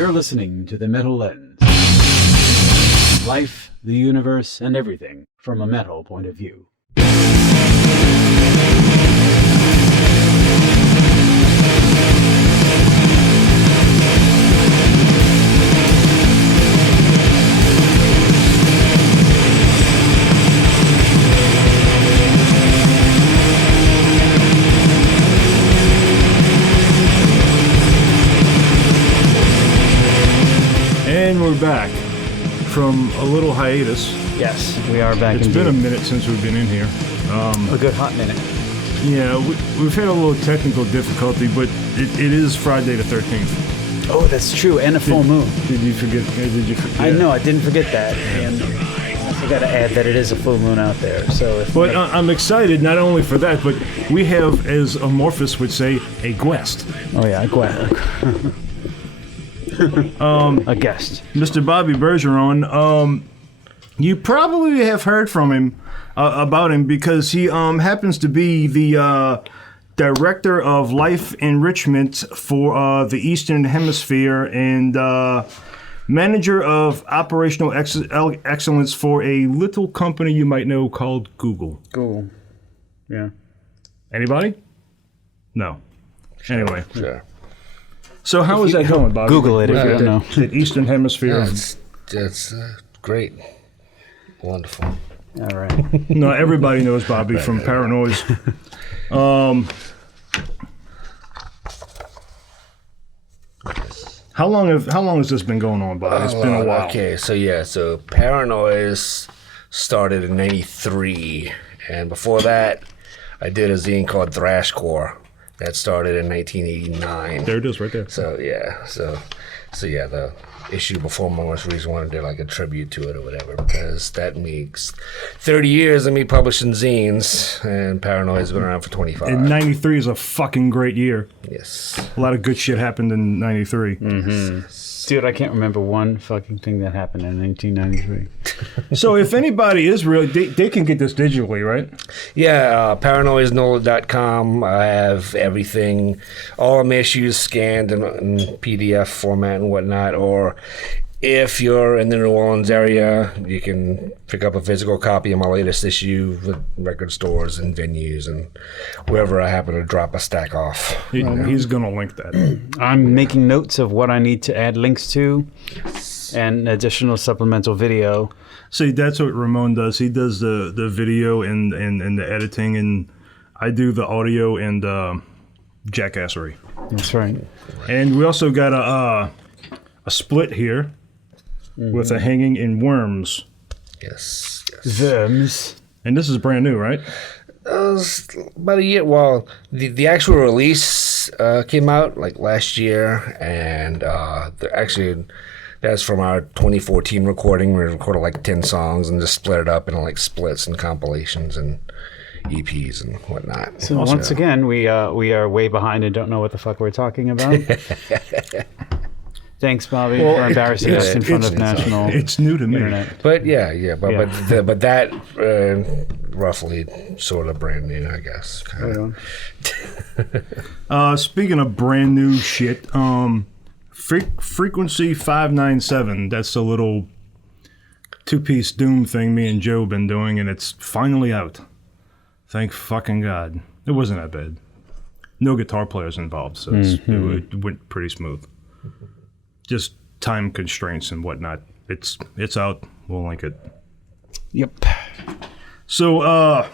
You're listening to The Metal Lens. Life, the universe, and everything from a metal point of view. And we're back from a little hiatus. Yes, we are back. It's been a minute since we've been in here. A good hot minute. Yeah, we've had a little technical difficulty, but it is Friday the 13th. Oh, that's true, and a full moon. Did you forget? I know, I didn't forget that. And I forgot to add that it is a full moon out there. So, But I'm excited not only for that, but we have, as Amorphous would say, a guest. Oh yeah, a guest. Mr. Bobby Bergeron. You probably have heard from him about him because he happens to be the director of life enrichment for the Eastern Hemisphere and manager of operational excellence for a little company you might know called Google. Google. Yeah. Anybody? No. Anyway. Sure. So how is that going, Bobby? Google it if you don't know. The Eastern Hemisphere. It's great. Wonderful. All right. No, everybody knows Bobby from Paranoize. How long has this been going on, Bobby? It's been a while. Okay, so Paranoize started in '93, and before that, I did a zine called Thrashcore that started in 1989. There it is, right there. So the issue before my most recent one, I did like a tribute to it or whatever, because that makes 30 years of me publishing zines, and Paranoize has been around for 25. And 93 is a fucking great year. Yes. A lot of good shit happened in 93. Mm-hmm. Dude, I can't remember one fucking thing that happened in 1993. So if anybody is really, they can get this digitally, right? Yeah, paranoizenola.com. I have everything, all my issues scanned in PDF format and whatnot. Or if you're in the New Orleans area, you can pick up a physical copy of my latest issue with record stores and venues and wherever I happen to drop a stack off. He's going to link that. I'm making notes of what I need to add links to and additional supplemental video. See, that's what Ramon does. He does the video and the editing, and I do the audio and jackassery. That's right. And we also got a split here with a hanging in worms. Yes. Worms. And this is brand new, right? About a year. Well, the actual release came out like last year, and that's from our 2014 recording. We recorded like 10 songs and just split it up into like splits and compilations and EPs and whatnot. So once again, we are way behind and don't know what the fuck we're talking about. Thanks, Bobby, for embarrassing us in front of national. It's new to me. Internet. But but that roughly sort of brand new, I guess. Speaking of brand new shit, Frequency 597. That's a little two-piece Doom thing me and Joe been doing, and it's finally out. Thank fucking God. It wasn't that bad. No guitar players involved, so it went pretty smooth. Just time constraints and whatnot. It's out. We'll link it. Yep. So,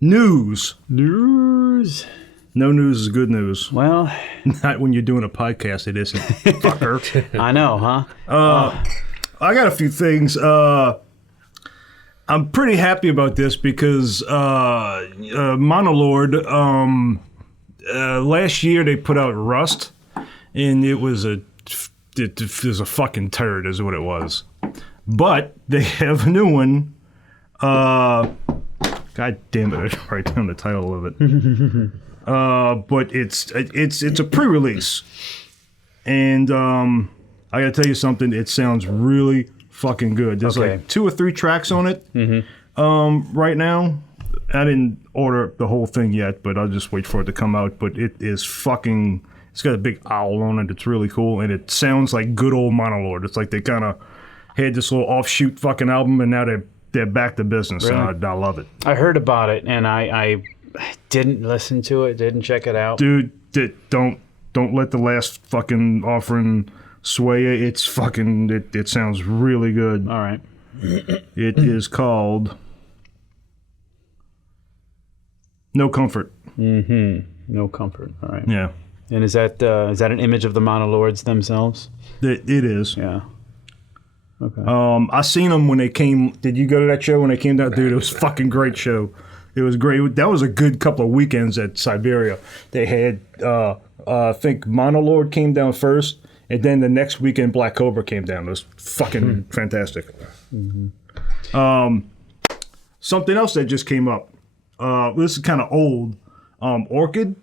news. News. No news is good news. Well, Not when you're doing a podcast, it isn't. Fucker. I know, huh? I got a few things. I'm pretty happy about this because Monolord, last year they put out Rust, and it was a fucking turd is what it was. But they have a new one. God damn it, I write down the title of it. But it's a pre-release. And I gotta tell you something, it sounds really fucking good. There's like 2 or 3 tracks on it right now. I didn't order the whole thing yet, but I'll just wait for it to come out. But it is fucking It's got a big owl on it. It's really cool, and it sounds like good old Monolord. It's like they kind of had this little offshoot fucking album, and now they're back to business. Really? And I love it. I heard about it, and I didn't listen to it, didn't check it out. Dude, don't let the last fucking offering sway you. It's fucking, it sounds really good. All right. It is called No Comfort. No Comfort. All right. Yeah. And is that an image of the Monolords themselves? It is. Yeah. Okay. I seen them when they came. Did you go to that show when they came down? Dude, it was a fucking great show. It was great. That was a good couple of weekends at Siberia. They had, I think Monolord came down first, and then the next weekend Black Cobra came down. It was fucking fantastic. Something else that just came up. This is kind of old. Orchid,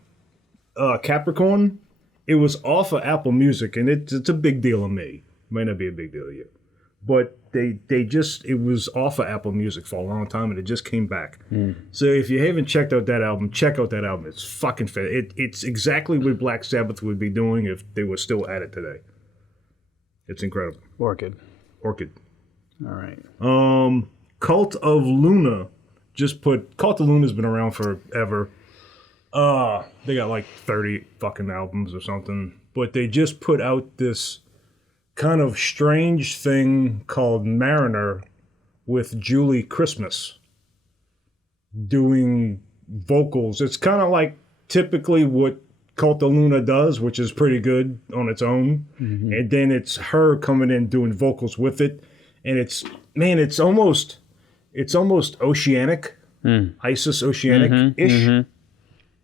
Capricorn. It was off of Apple Music, and it's a big deal to me. Might not be a big deal to you. But it was off of Apple Music for a long time, and it just came back. So if you haven't checked out that album, check out that album. It's fucking fantastic. It's exactly what Black Sabbath would be doing if they were still at it today. It's incredible. Orchid. All right. Cult of Luna Cult of Luna's been around forever. They got like 30 fucking albums or something, but they just put out this kind of strange thing called Mariner with Julie Christmas doing vocals. It's kind of like typically what Cult of Luna does, which is pretty good on its own. And then it's her coming in doing vocals with it. And it's almost oceanic, ISIS oceanic-ish.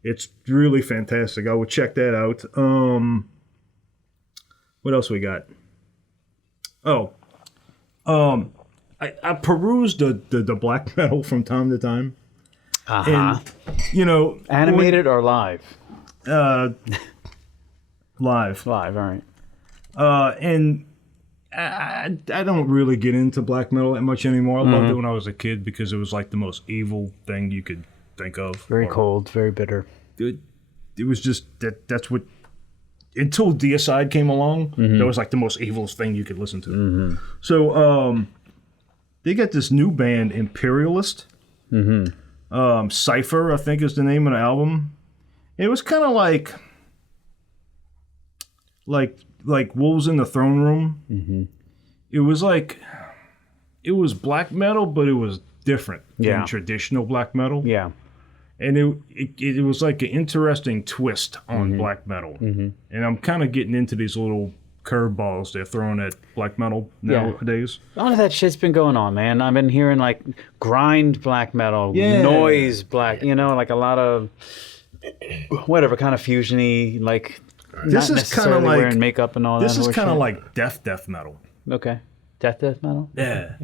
It's really fantastic. I would check that out. What else we got? I perused the black metal from time to time. And, Animated or live? Live. Live, all right. And I don't really get into black metal that much anymore. I loved it when I was a kid because it was like the most evil thing you could think of. Very cold, very bitter. It was just that's what, until Deicide came along, that was like the most evilest thing you could listen to. So they got this new band, Imperialist. Cypher, I think, is the name of the album. It was kind of like Wolves in the Throne Room. It was black metal, but it was different than traditional black metal. Yeah. And it was like an interesting twist on black metal. And I'm kind of getting into these little curveballs they're throwing at black metal nowadays. A lot of that shit's been going on, man. I've been hearing like grind black metal, noise black, like a lot of whatever kind of fusiony, like this not is kind of necessarily like wearing makeup and all that. This is kind of shit. like death metal. Okay. Death metal? Yeah.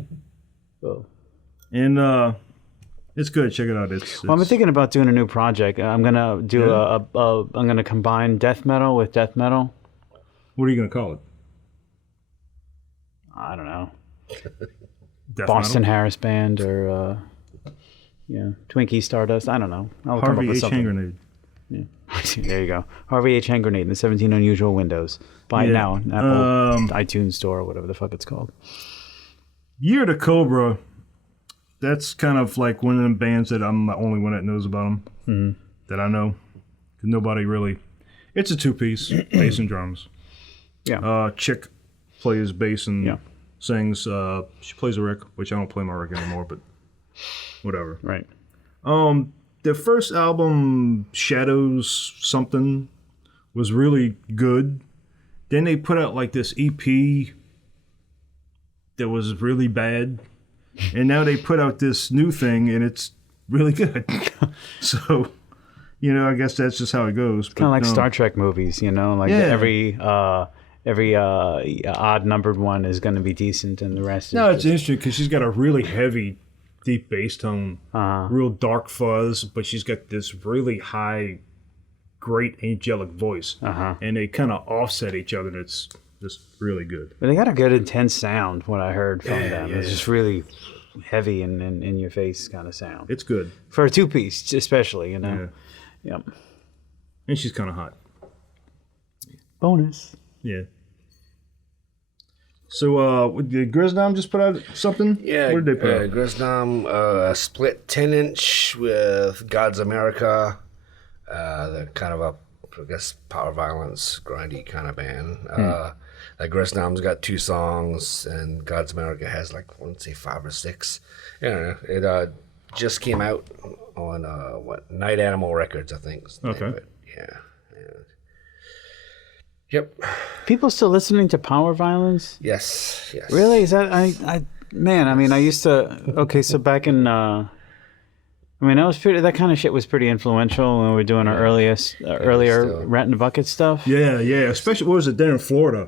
Oh. And it's good. Check it out. Well, I've been thinking about doing a new project. I'm gonna do I'm gonna combine death metal with death metal. What are you gonna call it? I don't know. Death Boston metal? Harris Band or Twinkie Stardust. I don't know. I'll come up Harvey with H. something. Hand Grenade. Yeah. There you go. Harvey H. Hand Grenade and the 17 Unusual Windows. Buy it now in Apple iTunes Store or whatever the fuck it's called. Year to Cobra. That's kind of like one of them bands that I'm the only one that knows about them. That I know. 'Cause nobody really. It's a two-piece, bass and drums. Yeah. Chick plays bass and sings. She plays a Rick, which I don't play my Rick anymore, but whatever. Right. The first album, Shadows something, was really good. Then they put out like this EP that was really bad. And now they put out this new thing, and it's really good. So, I guess that's just how it goes. Kind of like Star Trek movies, every odd numbered one is going to be decent, and the rest is it's interesting because she's got a really heavy, deep bass tone, real dark fuzz, but she's got this really high, great angelic voice. And they kind of offset each other, and it's just really good. But they got a good intense sound, what I heard from them. It's just really heavy and in your face kind of sound. It's good. For a two-piece, especially, Yep. And she's kind of hot. Bonus. Yeah. So, did Griznam just put out something? Yeah, What did they put out? Griznam, a split 10-inch with God's America. They're kind of a, I guess, power violence, grindy kind of band. Like Griznam's got 2 songs, and God's America has like, I want to say 5 or 6. Yeah, it just came out on Night Animal Records, I think. Okay. Yeah. Yep. People still listening to power violence? Yes. Really? Is that man? I mean, I used to. Okay, so back in. I mean, that kind of shit was pretty influential when we were doing our earlier still. Rat in the Bucket stuff. Yeah. Especially, what was it, there in Florida?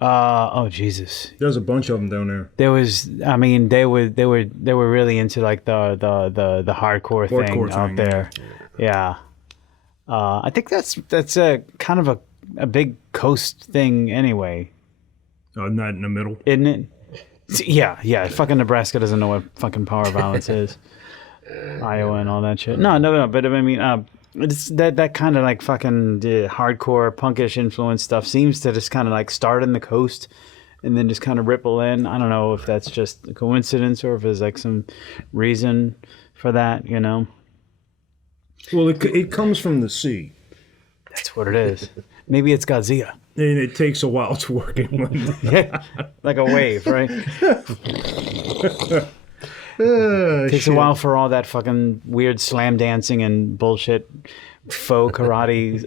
Oh Jesus! There's a bunch of them down there. There was. I mean, they were really into like the hardcore thing out there. Yeah. I think that's a kind of a big coast thing anyway. Not in the middle. Isn't it? Yeah. Fucking Nebraska doesn't know what fucking power violence is. Iowa and all that shit. No. But I mean, it's that kind of like fucking hardcore punkish influence stuff seems to just kind of like start in the coast and then just kind of ripple in. I don't know if that's just a coincidence or if there's like some reason for that, you know? Well, it comes from the sea. That's what it is. Maybe it's Godzilla. And it takes a while to work in. Yeah, like a wave, right? Takes a while for all that fucking weird slam dancing and bullshit faux karate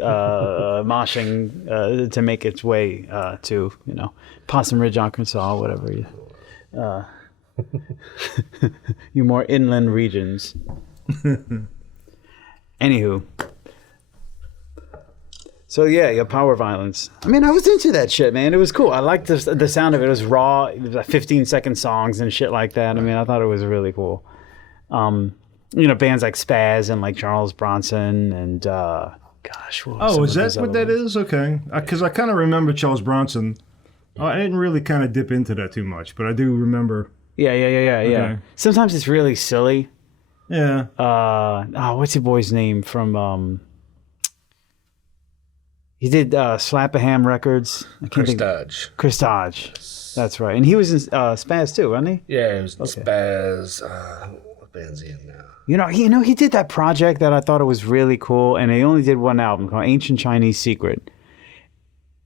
moshing to make its way to, you know, Possum Ridge, Arkansas, whatever. You more inland regions. Anywho. So yeah, your power violence. I mean, I was into that shit, man. It was cool. I liked the sound of it. It was raw. It was like 15-second songs and shit like that. I mean, I thought it was really cool. You know, bands like Spaz and like Charles Bronson and gosh. Is that what that is? Okay, because I kind of remember Charles Bronson. I didn't really kind of dip into that too much, but I do remember. Yeah. Okay. Sometimes it's really silly. Yeah. What's your boy's name from? He did Slap a Ham Records. I can't think. Chris Dodge. That's right. And he was in Spaz too, wasn't he? Yeah, it was Spaz. What band's he in now? You know, he did that project that I thought it was really cool, and he only did one album called Ancient Chinese Secret.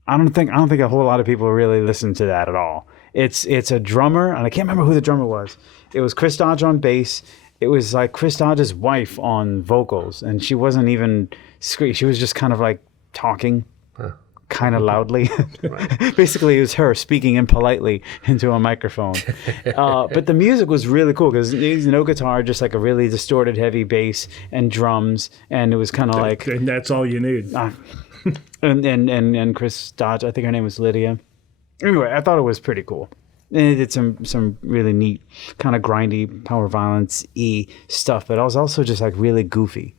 I don't think a whole lot of people really listened to that at all. It's a drummer, and I can't remember who the drummer was. It was Chris Dodge on bass. It was like Chris Dodge's wife on vocals, and she wasn't even screaming. She was just kind of like talking kind of loudly. Right. Basically, it was her speaking impolitely into a microphone. But the music was really cool because there's no guitar, just like a really distorted heavy bass and drums, and it was kind of like... And that's all you need. And Chris Dodge, I think her name was Lydia. Anyway, I thought it was pretty cool. And it did some really neat kind of grindy power violence-y stuff, but it was also just like really goofy.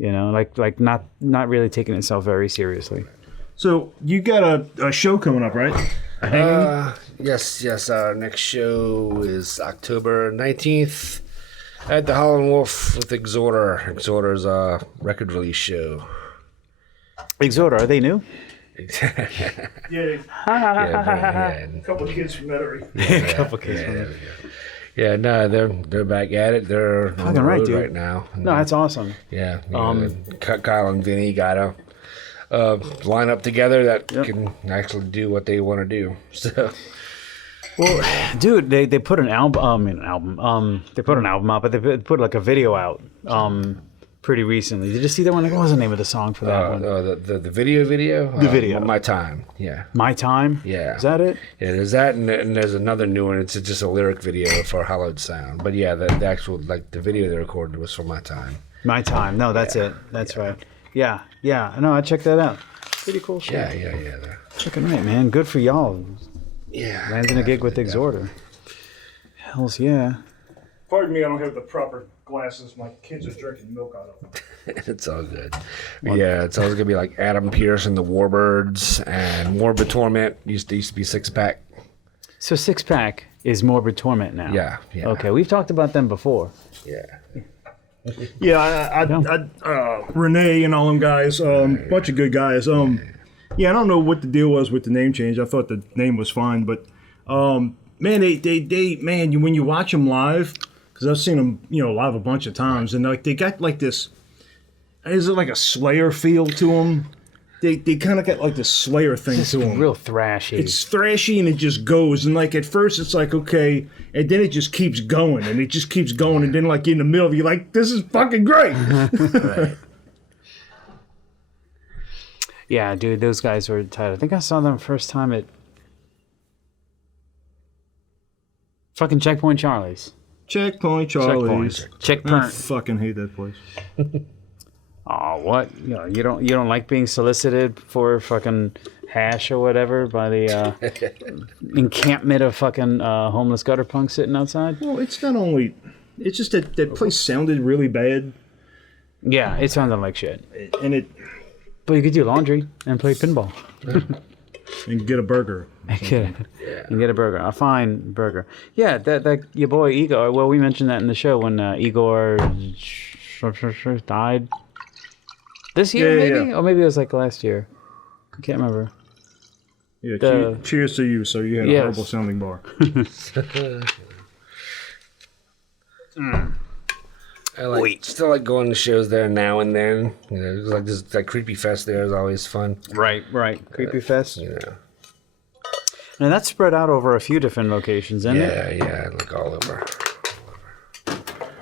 You know, like not really taking itself very seriously. So you got a show coming up, right? Yes. Our next show is October 19th at the Howlin' Wolf with Exhorter. Exhorter's a record release show. Exhorter, are they new? Yeah. A couple of kids from Metairie. A couple kids from Metairie. Yeah, no, they're back at it. They're on the road right now. No, that's awesome. Yeah, Kyle and Vinny got a line up together that can actually do what they want to do. So, well, dude, they put an album. They put an album out, but they put like a video out. Pretty recently. Did you see that one? What was the name of the song for that one? The video? The video. My Time, yeah. My Time? Yeah. Is that it? Yeah, there's that, and there's another new one. It's just a lyric video for Hallowed Sound. But yeah, the actual, like, the video they recorded was for My Time. My Time. No, that's it. That's right. Yeah. No, I checked that out. Pretty cool shit. Yeah. Fucking right, man. Good for y'all. Yeah. Landing a gig with Exhorter. Hells yeah. Pardon me, I don't have the proper glasses. My kids are drinking milk out of them. It's all good. Yeah, it's always gonna be like Adam Pearce and the Warbirds and Morbid Torment. Used to be Six Pack. So Six Pack is Morbid Torment now. Yeah. Okay, we've talked about them before. Yeah. Yeah, Renee and all them guys, bunch of good guys. Yeah, I don't know what the deal was with the name change. I thought the name was fine, but man, man, when you watch them live, because I've seen them, live a bunch of times, and like they got like this. Is it like a Slayer feel to them? They kind of got like the Slayer thing to them. Real thrashy. It's thrashy and it just goes. And like at first it's like, okay. And then it just keeps going and it just keeps going. And then like in the middle, you're like, this is fucking great. Right. Yeah, dude, those guys were tight. I think I saw them first time at fucking Checkpoint Charlie's. Checkpoint Charlie's. I Checkpoint. fucking hate that place. Oh, what? You don't like being solicited for fucking hash or whatever by the encampment of fucking homeless gutter punks sitting outside? Well, it's not only... It's just that place sounded really bad. Yeah, it sounded like shit. And it... But you could do laundry and play pinball. And get a burger. And get a burger. A fine burger. Yeah, that your boy Igor... Well, we mentioned that in the show when Igor died. This year, maybe? Yeah. Or maybe it was like last year. I can't remember. Yeah, cheers to you. So you had a horrible sounding bar. I still like going to shows there now and then. It's like this like Creepy Fest there is always fun. Right. Creepy Fest. And that's spread out over a few different locations, isn't it? Yeah, like all over. All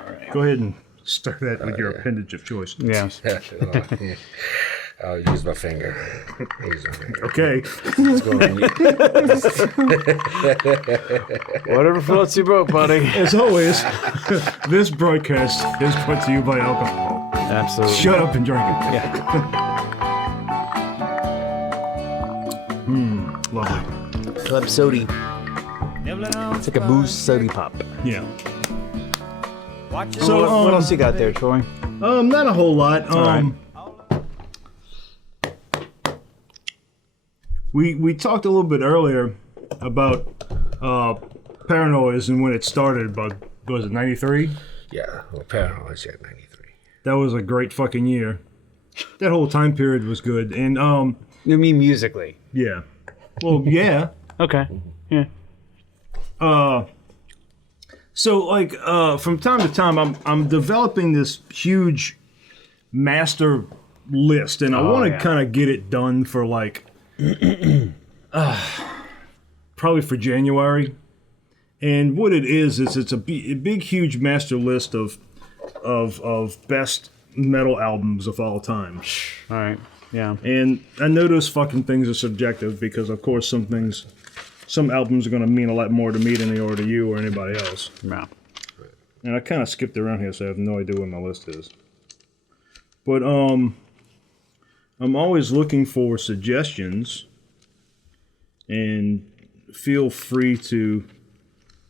right. Go ahead and start that with your appendage of choice. Yes. I'll use my finger. Okay. Let's go Whatever floats your boat, buddy. As always, this broadcast is brought to you by alcohol. Absolutely. Shut up and drink it. Yeah. Lovely. Club sody. It's like a booze sody pop. Yeah. So what else you got there, Troy? Not a whole lot. right. We talked a little bit earlier about Paranoize and when it started, but was it 93? Yeah, well, Paranoize at 93. That was a great fucking year. That whole time period was good. And You mean musically? yeah. Well, yeah. Okay. Yeah. So like from time to time I'm developing this huge master list and I want to kind of get it done for like probably for January. And what it is it's a big huge master list of best metal albums of all time. All right. Yeah. And I know those fucking things are subjective because of course some albums are going to mean a lot more to me than they are to you or anybody else. Yeah. And I kind of skipped around here, so I have no idea what my list is. But I'm always looking for suggestions, and feel free to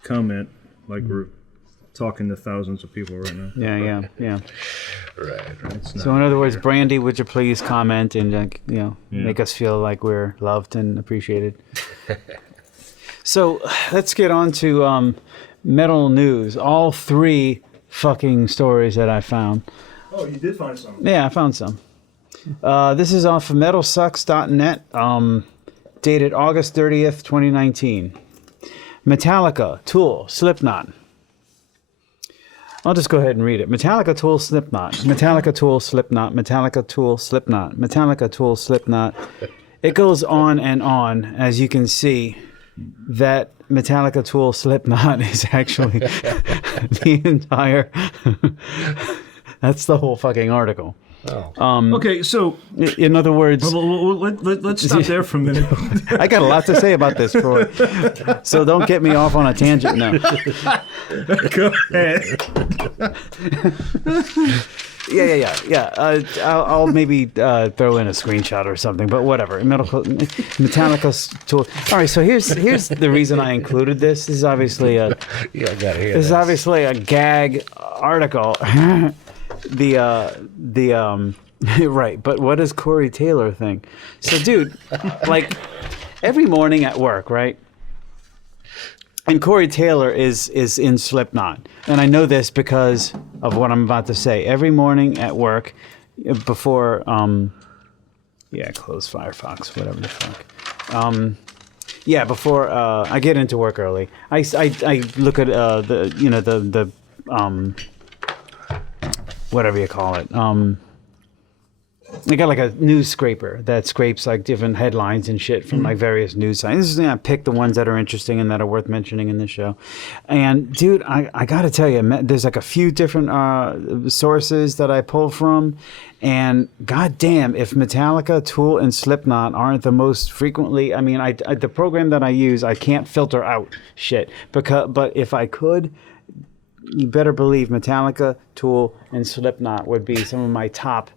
comment. Like we're talking to thousands of people right now. Yeah. Right. So in other words, Brandy, would you please comment and make us feel like we're loved and appreciated? So let's get on to metal news. All three fucking stories that I found. Oh, you did find some. Yeah, I found some. This is off of metalsucks.net, dated August 30th, 2019. Metallica, Tool, Slipknot. I'll just go ahead and read it. Metallica, Tool, Slipknot. Metallica, Tool, Slipknot. Metallica, Tool, Slipknot. Metallica, Tool, Slipknot. It goes on, as you can see. That Metallica, Tool, Slipknot is actually the entire... That's the whole fucking article. Oh. Okay, so... In other words... Let's stop there for a minute. I got a lot to say about this, Troy. So don't get me off on a tangent now. Go ahead. Yeah. I'll maybe throw in a screenshot or something, but whatever. Metallica's Tool. All right, so here's the reason I included this. This is obviously a obviously a gag article. Right, but what does Corey Taylor think? So, dude, like every morning at work, right? And Corey Taylor is in Slipknot. And I know this because of what I'm about to say. Every morning at work, before, Yeah, close Firefox, whatever the fuck. Yeah, before I get into work early, I look at the whatever you call it. I got like a news scraper that scrapes like different headlines and shit from like various news sites. I pick the ones that are interesting and that are worth mentioning in this show. And dude, I got to tell you, there's like a few different sources that I pull from. And goddamn, if Metallica, Tool, and Slipknot aren't the most frequently, I mean, the program that I use, I can't filter out shit. But if I could, you better believe Metallica, Tool, and Slipknot would be some of my top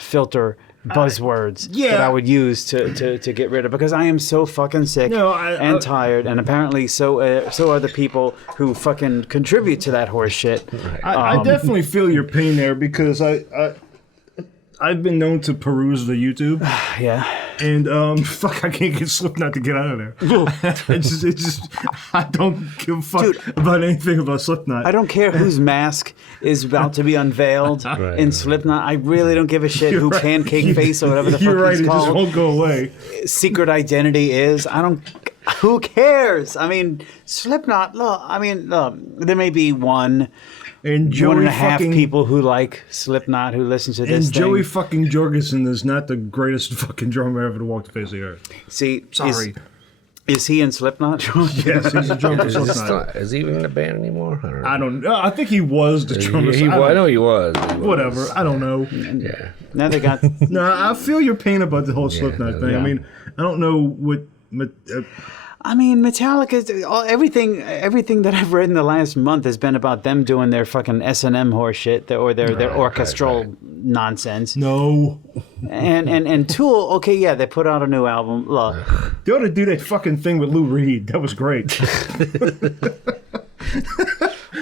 filter buzzwords that I would use to get rid of, because I am so fucking sick and tired, and apparently so are the people who fucking contribute to that horse shit. I definitely feel your pain there, because I've been known to peruse the YouTube. Yeah. And fuck, I can't get Slipknot to get out of there. It's just I don't give a fuck about anything about Slipknot. I don't care whose mask is about to be unveiled in Slipknot. I really don't give a shit who Pancake Face or whatever the fuck he's called. It just won't go away. Secret identity is. Who cares? I mean, Slipknot. Look, there may be one and a half people who like Slipknot who listen to this. And Joey fucking Jorgensen is not the greatest fucking drummer ever to walk the face of the earth. See, sorry. Is he in Slipknot? Yes, he's a drummer for Slipknot. Is he even in the band anymore? I don't know. I think he was the drummer. I know he was. Whatever. I don't know. Yeah. Now they got. No, I feel your pain about the whole Slipknot thing. I mean, I don't know what. I mean, Metallica, everything that I've read in the last month has been about them doing their fucking S&M horse shit, or their orchestral nonsense. No. And Tool, okay, yeah, they put out a new album. Look. They ought to do that fucking thing with Lou Reed. That was great.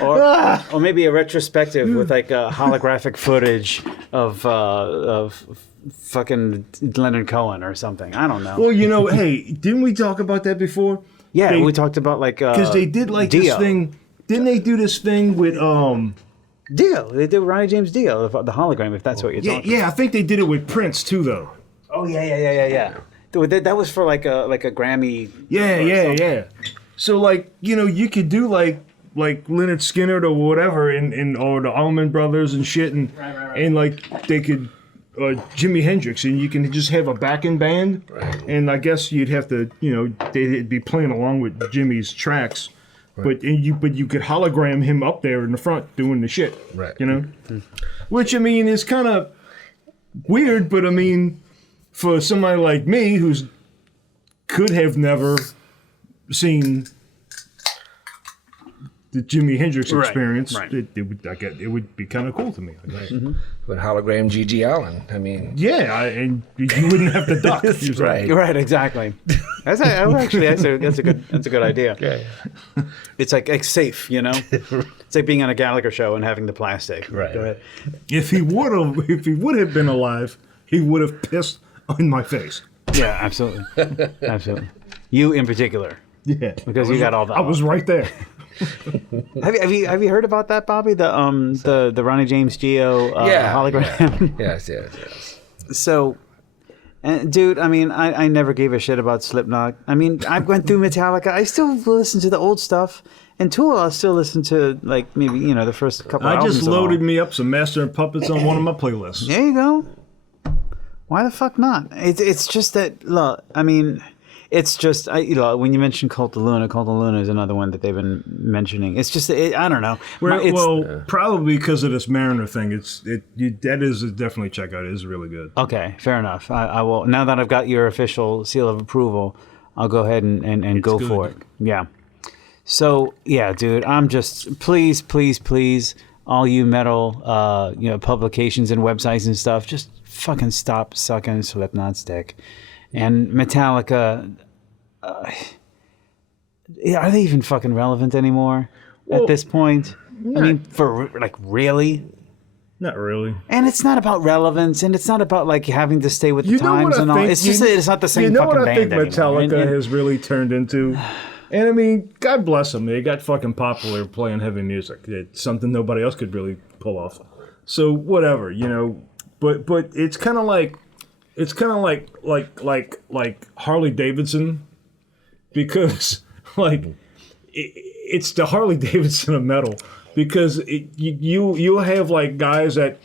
or maybe a retrospective with like holographic footage of fucking Leonard Cohen or something. I don't know. Well, hey, didn't we talk about that before? Yeah, we talked about like because they did like Dio. this thing. Didn't they do this thing with Dio? They did Ronnie James Dio, the hologram. If that's what you're talking about. Yeah, I think they did it with Prince too, though. Oh yeah. That was for like a Grammy. Yeah. So like you could do like Lynyrd Skynyrd or whatever, or the Allman Brothers and shit, and like they could. Jimi Hendrix, and you can just have a backing band, and I guess you'd have to, they'd be playing along with Jimmy's tracks, but you could hologram him up there in the front doing the shit, which I mean is kind of weird, but I mean for somebody like me who's could have never seen the Jimi Hendrix experience, it would be kind of cool to me. But hologram G.G. Allen, I mean... Yeah, and you wouldn't have to duck. Right, exactly. That's a good idea. Yeah. It's like safe, It's like being on a Gallagher show and having the plastic. Right. Go ahead. If he would have been alive, he would have pissed on my face. Yeah, absolutely. Absolutely. You in particular. Yeah. Because you got all that. I was right there. Have you heard about that, Bobby? The Ronnie James Dio hologram. Yeah. Yes. So, dude, I mean, I never gave a shit about Slipknot. I mean, I went through Metallica. I still listen to the old stuff, and Tool I still listen to, like maybe the first couple. I albums just loaded me up some Master and Puppets on one of my playlists. There you go. Why the fuck not? It's just that. Look, I mean. It's just, when you mention Cult of Luna is another one that they've been mentioning. It's just, I don't know. Probably because of this Mariner thing. That is definitely check out. It is really good. Okay, fair enough. I will. Now that I've got your official seal of approval, I'll go ahead and go good. For it. Yeah. So yeah, dude, I'm just please, all you metal, publications and websites and stuff, just fucking stop sucking Slipknot's dick. And Metallica, are they even fucking relevant anymore at this point? I mean, for really? Not really. And it's not about relevance, and it's not about like having to stay with the times and all. It's just that it's not the same fucking band anymore. You know what I think Metallica has really turned into? And I mean, God bless them. They got fucking popular playing heavy music. It's something nobody else could really pull off. So whatever, But it's kind of like it's kind of like Harley Davidson, because it's the Harley Davidson of metal, because you have like guys that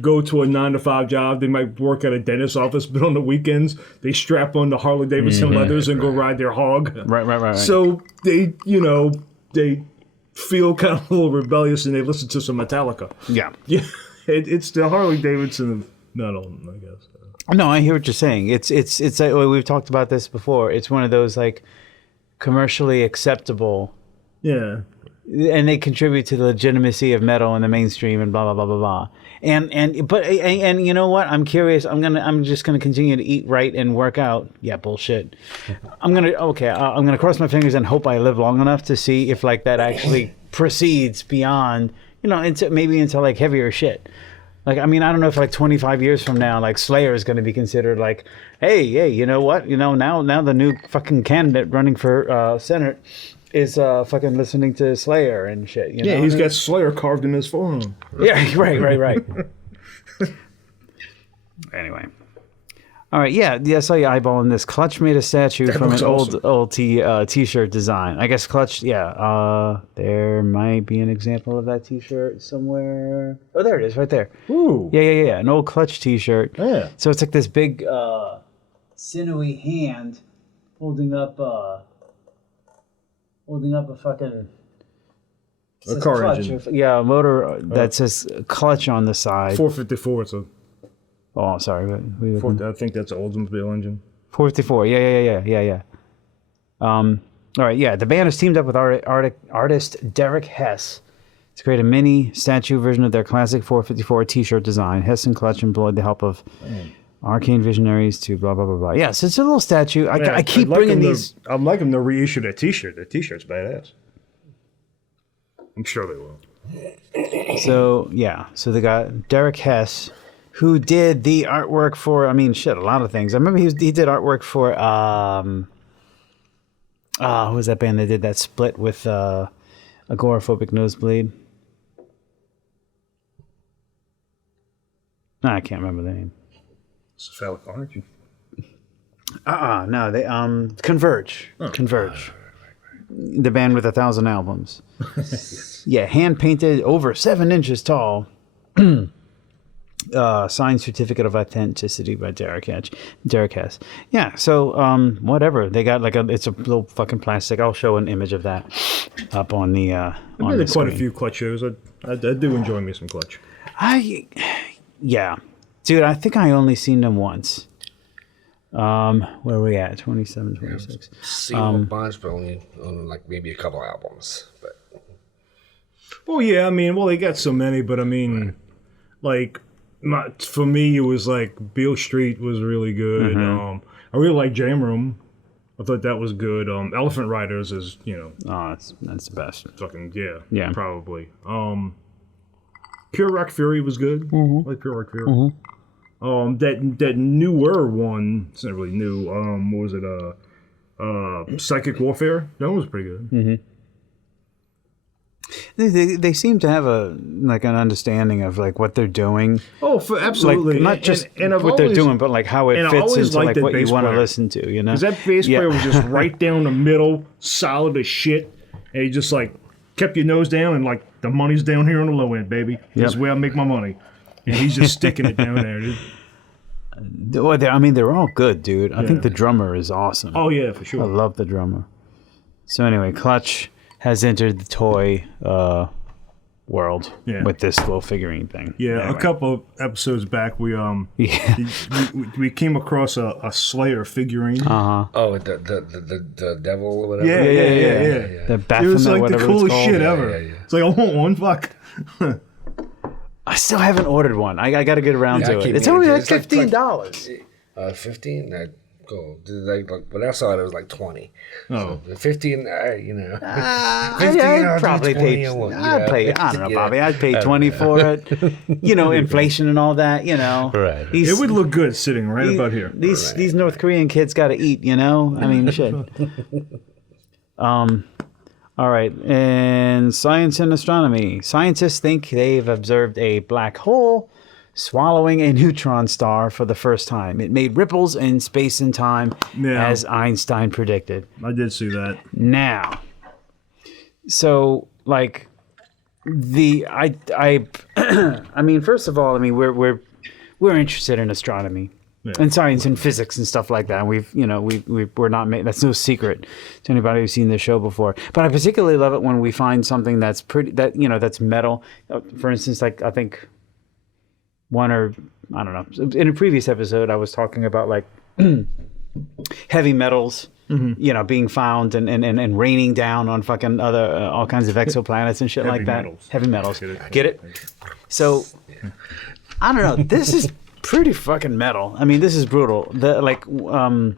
go to a 9-to-5 job. They might work at a dentist's office, but on the weekends they strap on the Harley Davidson leathers and go ride their hog. Right. So they feel kind of a little rebellious, and they listen to some Metallica. Yeah. It's the Harley Davidson of metal, I guess. No, I hear what you're saying. It's like, we've talked about this before. It's one of those like commercially acceptable. Yeah. And they contribute to the legitimacy of metal in the mainstream and blah blah blah blah blah. And you know what? I'm curious. I'm just gonna continue to eat right and work out. Yeah, bullshit. I'm gonna cross my fingers and hope I live long enough to see if like that actually proceeds beyond, into like heavier shit. Like, I mean, I don't know if like 25 years from now, like Slayer is going to be considered like, hey, you know what? Now the new fucking candidate running for Senate is fucking listening to Slayer and shit. You know? He's got Slayer carved in his forearm. Yeah, right. Anyway. All right, I saw you eyeballing this. Clutch made a statue from an old T-shirt design. I guess Clutch, there might be an example of that T-shirt somewhere. Oh, there it is, right there. Ooh. Yeah. An old Clutch T-shirt. Yeah. So it's like this big sinewy hand holding up a fucking... A car clutch. engine. Yeah, a motor that says Clutch on the side. 454, it's a... Oh, sorry. I think that's an Oldsmobile engine. 454. Yeah. All right. Yeah. The band has teamed up with artist Derek Hess to create a mini statue version of their classic 454 T-shirt design. Hess and Clutch employed the help of arcane visionaries to blah blah blah blah. Yeah. So it's a little statue. I keep bringing these. I'd like them to reissue that T-shirt. That T-shirt's badass. I'm sure they will. So they got Derek Hess, who did the artwork for, a lot of things. I remember he did artwork for, who was that band that did that split with Agoraphobic Nosebleed? I can't remember the name. Cephalic Orange? No, they, Converge. Oh. Converge. The band with 1,000 albums. Yeah, hand-painted, over 7 inches tall. Signed certificate of authenticity by Derek Hess. Yeah, so whatever. They got it's a little fucking plastic. I'll show an image of that up on the I've been to quite a few Clutch shows. I do enjoy me some Clutch. Dude, I think I only seen them once. Where are we at? 27, 26. Seen a bunch, but only on like maybe a couple albums. But they got so many, but for me, it was like Beale Street was really good. Mm-hmm. I really like Jam Room. I thought that was good. Elephant Riders is, that's the best. Fucking, yeah. Probably. Pure Rock Fury was good. Mm-hmm. I like Pure Rock Fury. Mm-hmm. That newer one, it's not really new. What was it? Psychic Warfare. That one was pretty good. Mm-hmm. They seem to have an understanding of like what they're doing. Oh, absolutely. Like, not just what they're doing, but like how it fits into like what you want to listen to. Because that bass player was just right down the middle, solid as shit, and he just like kept your nose down and like the money's down here on the low end, baby. This is where I make my money. And he's just sticking it down there, dude. They're all good, dude. I think the drummer is awesome. Oh yeah, for sure. I love the drummer. So anyway, Clutch has entered the toy world with this little figurine thing. Yeah, anyway. A couple episodes back, we came across a Slayer figurine. Oh, the devil or whatever. Yeah. The Baphomet, it was like whatever the coolest it's called. shit ever. Yeah. It's like, I want one. Fuck. I still haven't ordered one. I got to get around to it. It's only like $15. 15. Cool. When I saw it was like 20. Oh, so 15. 15. I'd probably pay. I don't know, Bobby. I'd pay 20 for it. Inflation and all that. Right. It would look good sitting right about here. These North Korean kids got to eat. Shit. All right. And science and astronomy. Scientists think they've observed a black hole swallowing a neutron star for the first time. It made ripples in space and time, as Einstein predicted. I did see that. Now, so like I mean, first of all, I mean we're interested in astronomy. And science and physics and stuff like that. We're not made, that's no secret to anybody who's seen this show before. But I particularly love it when we find something that's that's metal. For instance, like I think I don't know. In a previous episode, I was talking about like heavy metals, being found and raining down on fucking other all kinds of exoplanets and shit like that. Heavy metals. Get it? So I don't know. This is pretty fucking metal. I mean, this is brutal. The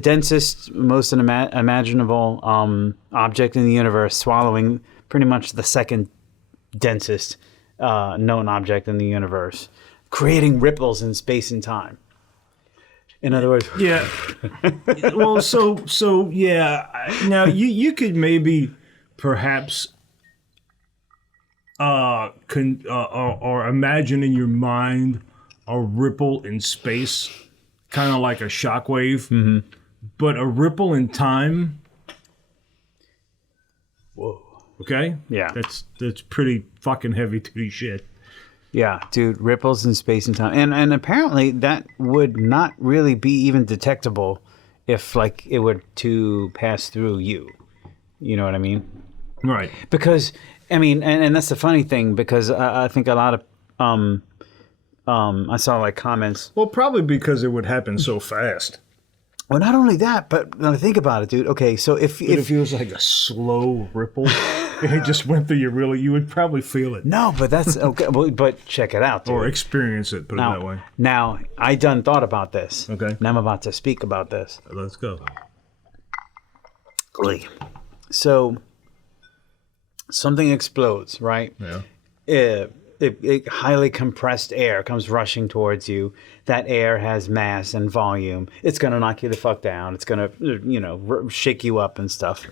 densest, most imaginable object in the universe, swallowing pretty much the second densest known object in the universe, creating ripples in space and time. In other words, yeah. Well, so yeah. Now you could maybe perhaps. Or imagine in your mind a ripple in space, kind of like a shockwave, but a ripple in time. Whoa. Okay. Yeah. That's pretty fucking heavy duty shit. Yeah, dude, ripples in space and time, and apparently that would not really be even detectable if like it were to pass through you. You know what I mean? Right. Because. I mean, and that's the funny thing, because I think a lot of, I saw like comments. Well, probably because it would happen so fast. Well, not only that, but when I think about it, dude. Okay, so if it was like a slow ripple, and it just went through you would probably feel it. No, but that's okay. But check it out, dude. Or experience it. Put it that way. Now, I done thought about this. Okay. Now I'm about to speak about this. Let's go. So. Something explodes, right? Yeah. Highly compressed air comes rushing towards you. That air has mass and volume. It's going to knock you the fuck down. It's going to, shake you up and stuff.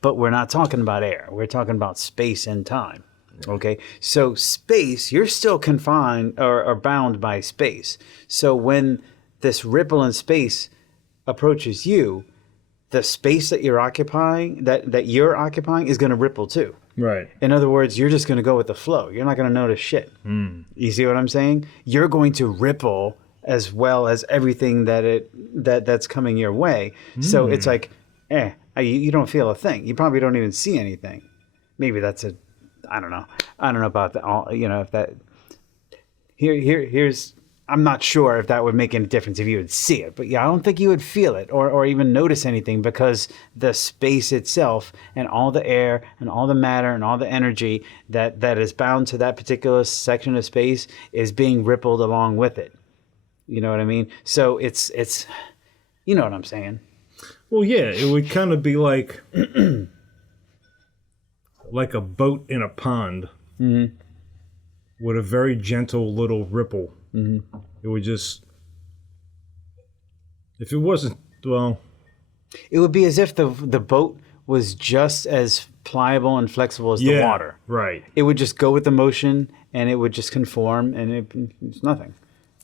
But we're not talking about air. We're talking about space and time. Okay? So space, you're still confined or bound by space. So when this ripple in space approaches you, the space that you're occupying, that you're occupying is going to ripple too. Right. In other words, you're just going to go with the flow. You're not going to notice shit. You see what I'm saying? You're going to ripple as well as everything that's coming your way. So it's like, you don't feel a thing. You probably don't even see anything. Maybe that's I don't know. I don't know about that. If that. Here's. I'm not sure if that would make any difference if you would see it, but yeah, I don't think you would feel it or even notice anything, because the space itself and all the air and all the matter and all the energy that is bound to that particular section of space is being rippled along with it. You know what I mean? So it's you know what I'm saying? Well, yeah, it would kind of be like like a boat in a pond with a very gentle little ripple. It would just, if it wasn't, well, it would be as if the boat was just as pliable and flexible as the water. Right. It would just go with the motion, and it would just conform, and it's nothing.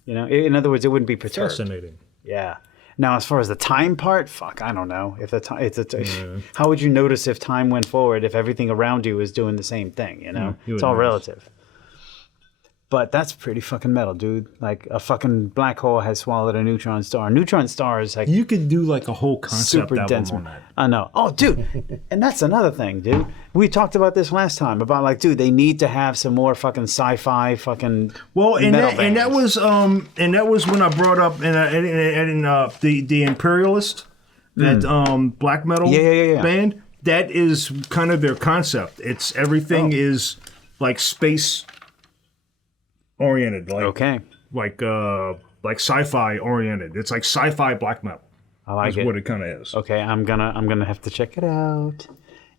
In other words, it wouldn't be perturbed. Fascinating. Yeah. Now, as far as the time part, fuck, I don't know. If the time, how would you notice if time went forward if everything around you is doing the same thing? It's all relative. But that's pretty fucking metal, dude. Like a fucking black hole has swallowed a neutron star. A neutron star is like you could do like a whole concept super dense on that. I know. Oh, dude, and that's another thing, dude. We talked about this last time about like, dude, they need to have some more fucking sci-fi fucking. Well, and that was when I brought up in the Imperialist, that black metal band. That is kind of their concept. It's everything is like space oriented, like sci-fi oriented. It's like sci-fi black metal. I like it. What it kind of is. Okay, I'm gonna have to check it out.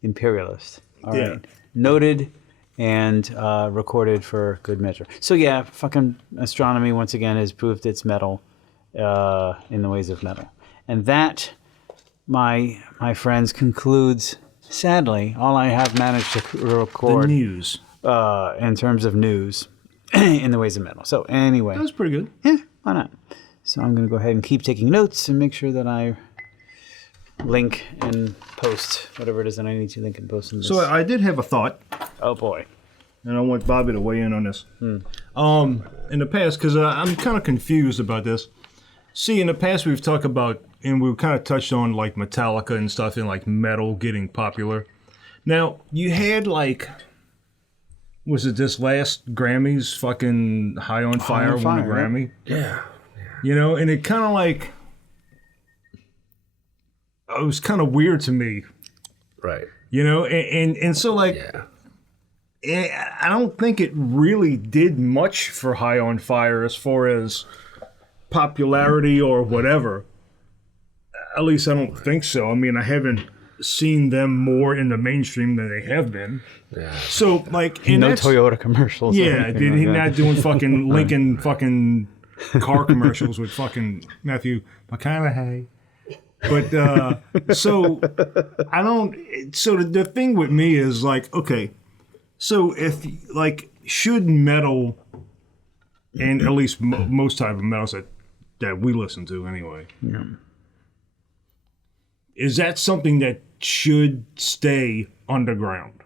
Imperialist. All right. Noted and recorded for good measure. So yeah, fucking astronomy once again has proved its metal in the ways of metal, and that, my friends, concludes. Sadly, all I have managed to record the news in terms of news. in the ways of metal. So anyway, That was pretty good. yeah, why not? So I'm going to go ahead and keep taking notes and make sure that I link and post whatever it is that I need to link and post in this. So I did have a thought, Oh boy. and I want Bobby to weigh in on this. In the past, because I'm kind of confused about this. See, in the past we've talked about, and we've kind of touched on like Metallica and stuff, and like metal getting popular. Now you had like, was it this last Grammys? Fucking High on Fire won a Fire, Grammy. Yeah. You know, and it kind of like, it was kind of weird to me. Right. You know, and so like. Yeah. I don't think it really did much for High on Fire as far as popularity or whatever. At least I don't think so. I mean, I haven't seen them more in the mainstream than they have been. Yeah. So, like, and No that's, Toyota commercials. or yeah, anything he's like that. not doing fucking Lincoln fucking car commercials with fucking Matthew McConaughey. But so I don't. So the thing with me is like, okay. So if, like, should metal, and at least most type of metals that we listen to anyway, is that something that should stay underground?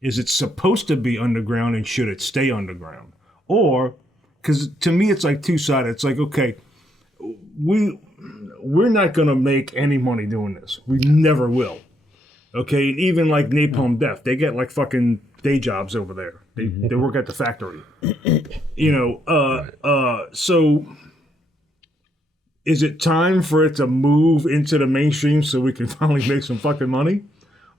Is it supposed to be underground, and should it stay underground? Or, because to me it's like two-sided. It's like, okay, we're not going to make any money doing this. We never will. Okay, and even like Napalm Death, they get like fucking day jobs over there. They work at the factory. You know, so is it time for it to move into the mainstream so we can finally make some fucking money?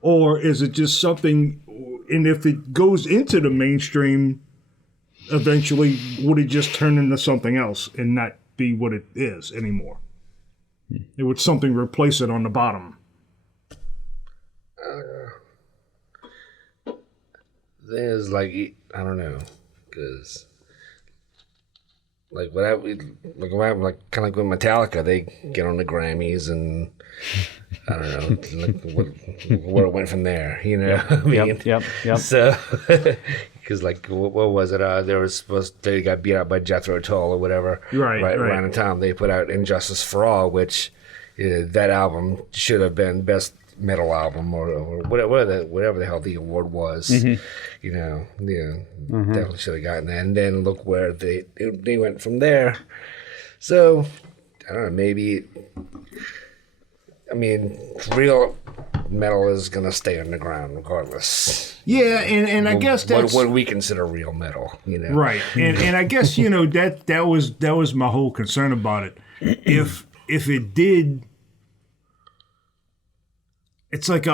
Or is it just something, and if it goes into the mainstream, eventually would it just turn into something else and not be what it is anymore? It would something replace it on the bottom. There's like, I don't know, because like what I like kind of like with Metallica, they get on the Grammys and I don't know like where it went from there, you know. I mean, Yep. So because like what was it? They got beat out by Jethro Tull or whatever. Right. Around the time they put out Injustice for All, which that album should have been best metal album or whatever the hell the award was. You know, definitely should have gotten that. And then look where they went from there. So I don't know, maybe, I mean, real metal is gonna stay underground regardless. Yeah, and I guess that's what we consider real metal, you know. right. And I guess, you know, that was my whole concern about it. If it did, it's like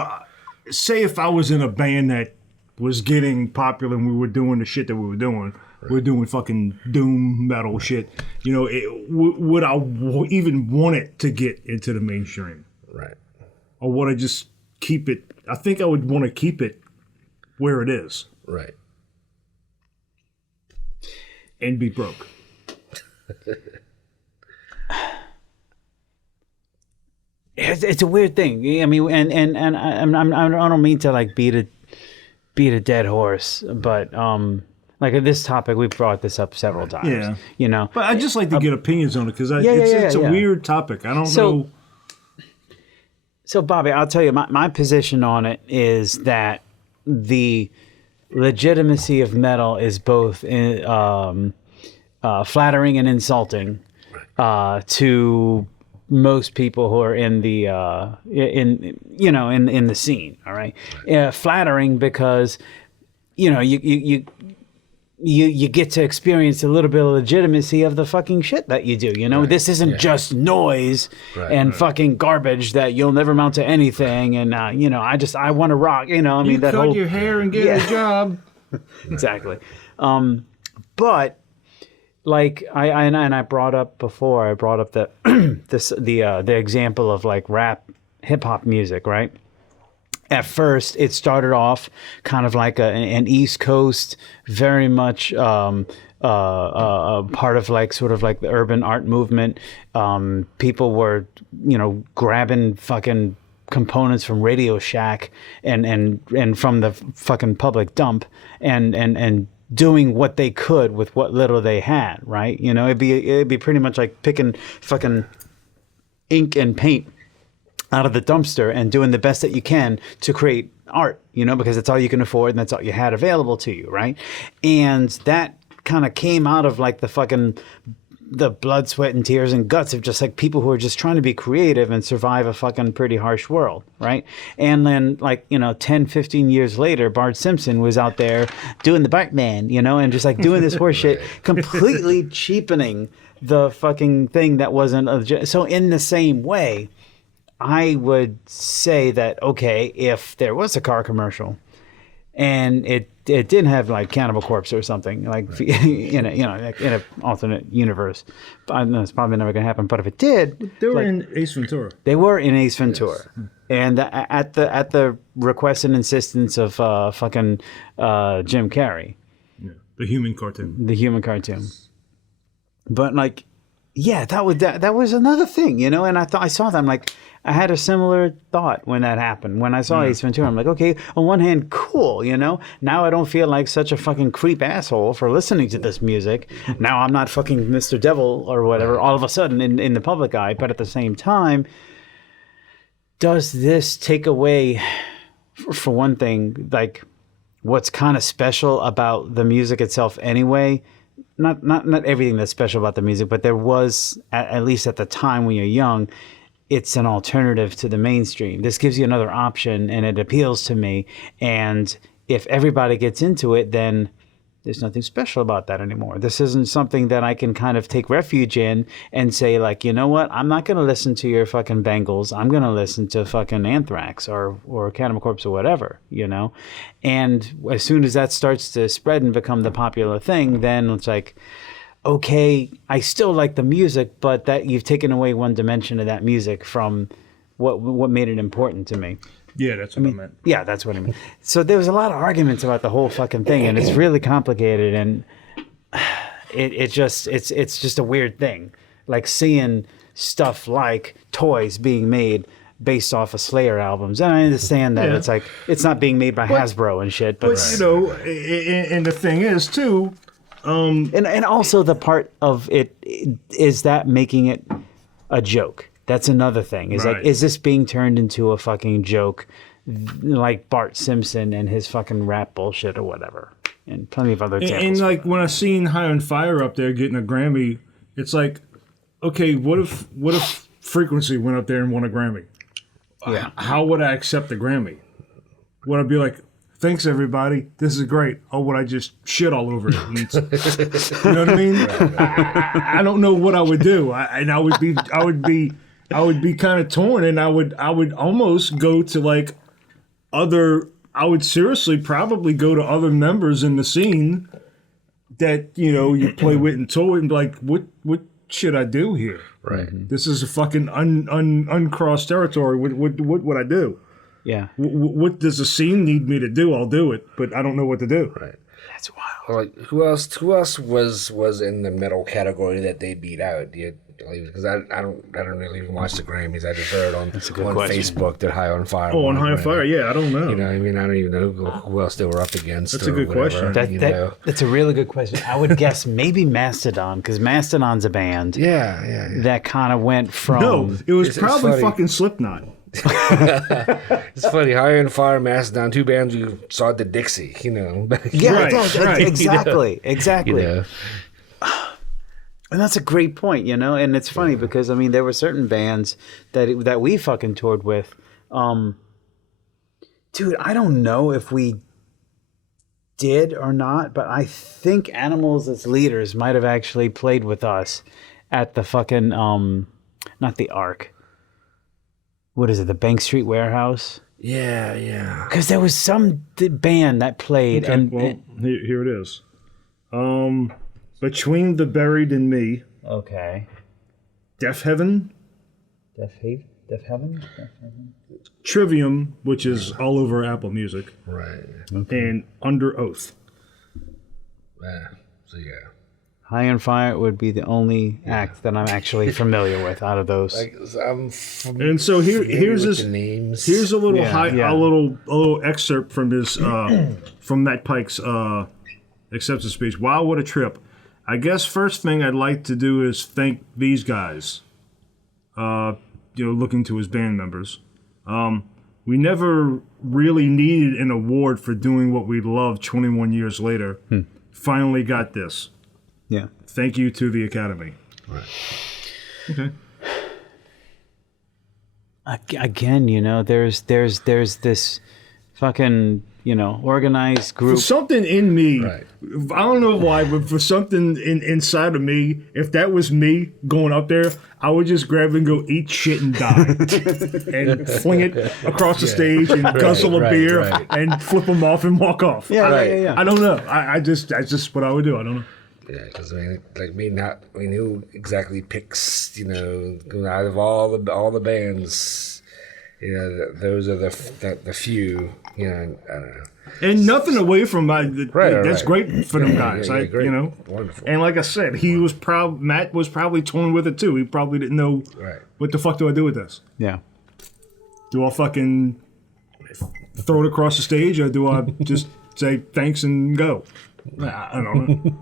say if I was in a band that was getting popular and we were doing the shit that we were doing. Right. We're doing fucking doom metal shit. You know, would I even want it to get into the mainstream? Right. Or would I just keep it? I think I would want to keep it where it is. Right. And be broke. It's a weird thing. I mean, and I don't mean to like beat a dead horse, but like this topic, we've brought this up several times. Yeah. You know, But I'd just like to get opinions on it because it's a weird topic. I don't know. So, Bobby, I'll tell you, my position on it is that the legitimacy of metal is both flattering and insulting to most people who are in the in the scene. All right, flattering because you get to experience a little bit of legitimacy of the fucking shit that you do. You know, Right. this isn't just noise and fucking garbage that you'll never amount to anything. And I want to rock. You know, I mean, that cut whole your hair and get a job. exactly. But like I brought up before, I brought up the the example of like rap, hip hop music, right? At first, it started off kind of like an East Coast, very much part of like sort of like the urban art movement. People were, grabbing fucking components from Radio Shack and from the fucking public dump and doing what they could with what little they had, right? You know, it'd be pretty much like picking fucking ink and paint out of the dumpster and doing the best that you can to create art, you know, because that's all you can afford and that's all you had available to you, right? And that kind of came out of like the blood, sweat, and tears and guts of just like people who are just trying to be creative and survive a fucking pretty harsh world, right? And then like, you know, 10, 15 years later, Bart Simpson was out there doing the Bartman, you know, and just like doing this horse shit, completely cheapening the fucking thing that wasn't. So in the same way, I would say that, okay, if there was a car commercial and it didn't have like Cannibal Corpse or something like in an alternate universe, I know it's probably never gonna happen. But if it did, They were in Ace Ventura. They were in Ace Ventura, and at the request and insistence of fucking Jim Carrey, The human cartoon. the human cartoon. But like, yeah, that was another thing, you know. And I saw that, I'm like, I had a similar thought when that happened. When I saw Ace Ventura, I'm like, okay, on one hand, cool, you know. Now I don't feel like such a fucking creep asshole for listening to this music. Now I'm not fucking Mr. Devil or whatever all of a sudden in the public eye. But at the same time, does this take away, for one thing, like what's kind of special about the music itself anyway? Not everything that's special about the music, but there was, at least at the time when you're young, it's an alternative to the mainstream. This gives you another option, and it appeals to me. And if everybody gets into it, then there's nothing special about that anymore. This isn't something that I can kind of take refuge in and say, like, you know what? I'm not going to listen to your fucking Bengals. I'm going to listen to fucking Anthrax or Cannibal Corpse or whatever, you know? And as soon as that starts to spread and become the popular thing, then it's like, okay, I still like the music, but that you've taken away one dimension of that music from what made it important to me. Yeah, that's what I meant. Yeah, that's what I mean. So there was a lot of arguments about the whole fucking thing, and it's really complicated, and it's just a weird thing. Like seeing stuff like toys being made based off of Slayer albums, and I understand that it's like it's not being made by Hasbro and shit, but you know, and the thing is too. And also the part of it is that making it a joke. That's another thing. Is like, is this being turned into a fucking joke, like Bart Simpson and his fucking rap bullshit or whatever, and plenty of other examples. And like when I seen High on Fire up there getting a Grammy, it's like, okay, what if Frequency went up there and won a Grammy? Yeah. How would I accept the Grammy? Would I be like, thanks everybody, this is great? Or would I just shit all over it? You know what I mean? I don't know what I would do. I would be kind of torn, and I would almost go to like I would seriously probably go to other members in the scene that, you know, you play with and tour with and be like, what should I do here? Right. This is a fucking uncrossed territory. What would I do? Yeah. What does the scene need me to do? I'll do it, but I don't know what to do. Right. That's wild. Like who else was in the metal category that they beat out? Because I don't really even watch the Grammys. I just heard on Facebook that High on Fire. Oh, on High on Fire, yeah, I don't know. You know, I mean, I don't even know who else they were up against. That's a good question. That's a really good question. I would guess maybe Mastodon, because Mastodon's a band. Yeah. That kind of went from. No, it was It's probably funny. fucking Slipknot. It's funny. High on Fire, Mastodon, two bands who saw the Dixie. You know. Yeah, Right. exactly. You know. And that's a great point, you know. And it's funny because I mean, there were certain bands that we fucking toured with. Dude, I don't know if we did or not, but I think Animals as Leaders might have actually played with us at the fucking not the Ark. What is it? The Bank Street Warehouse? Yeah. Because there was some band that played, Okay, and well, here it is. Between the Buried and Me, okay, Deaf Heaven, Deaf Heaven, Trivium, which is all over Apple Music, Right. and Under Oath. Yeah. So yeah. High on Fire would be the only act that I'm actually familiar with out of those. Like I'm And so here's with his the names. here's a little Yeah. a little excerpt from his from Matt Pike's acceptance speech. Wow, what a trip. I guess first thing I'd like to do is thank these guys, looking to his band members. We never really needed an award for doing what we love 21 years later. Finally got this. Yeah. Thank you to the Academy. Right. Okay. Again, there's this fucking, organized group. For something in me, Right. I don't know why, but for something inside of me, if that was me going up there, I would just grab and go eat shit and die. And fling it across the stage and guzzle a beer and flip them off and walk off. Yeah. I don't know. That's just what I would do. I don't know. Yeah, because who exactly picks, out of all the bands, those are the few, I don't know. And nothing away from that's great for them guys. Yeah, great. Wonderful. And like I said, Matt was probably torn with it too. He probably didn't know what the fuck do I do with this? Yeah. Do I fucking throw it across the stage, or do I just say thanks and go? I don't know.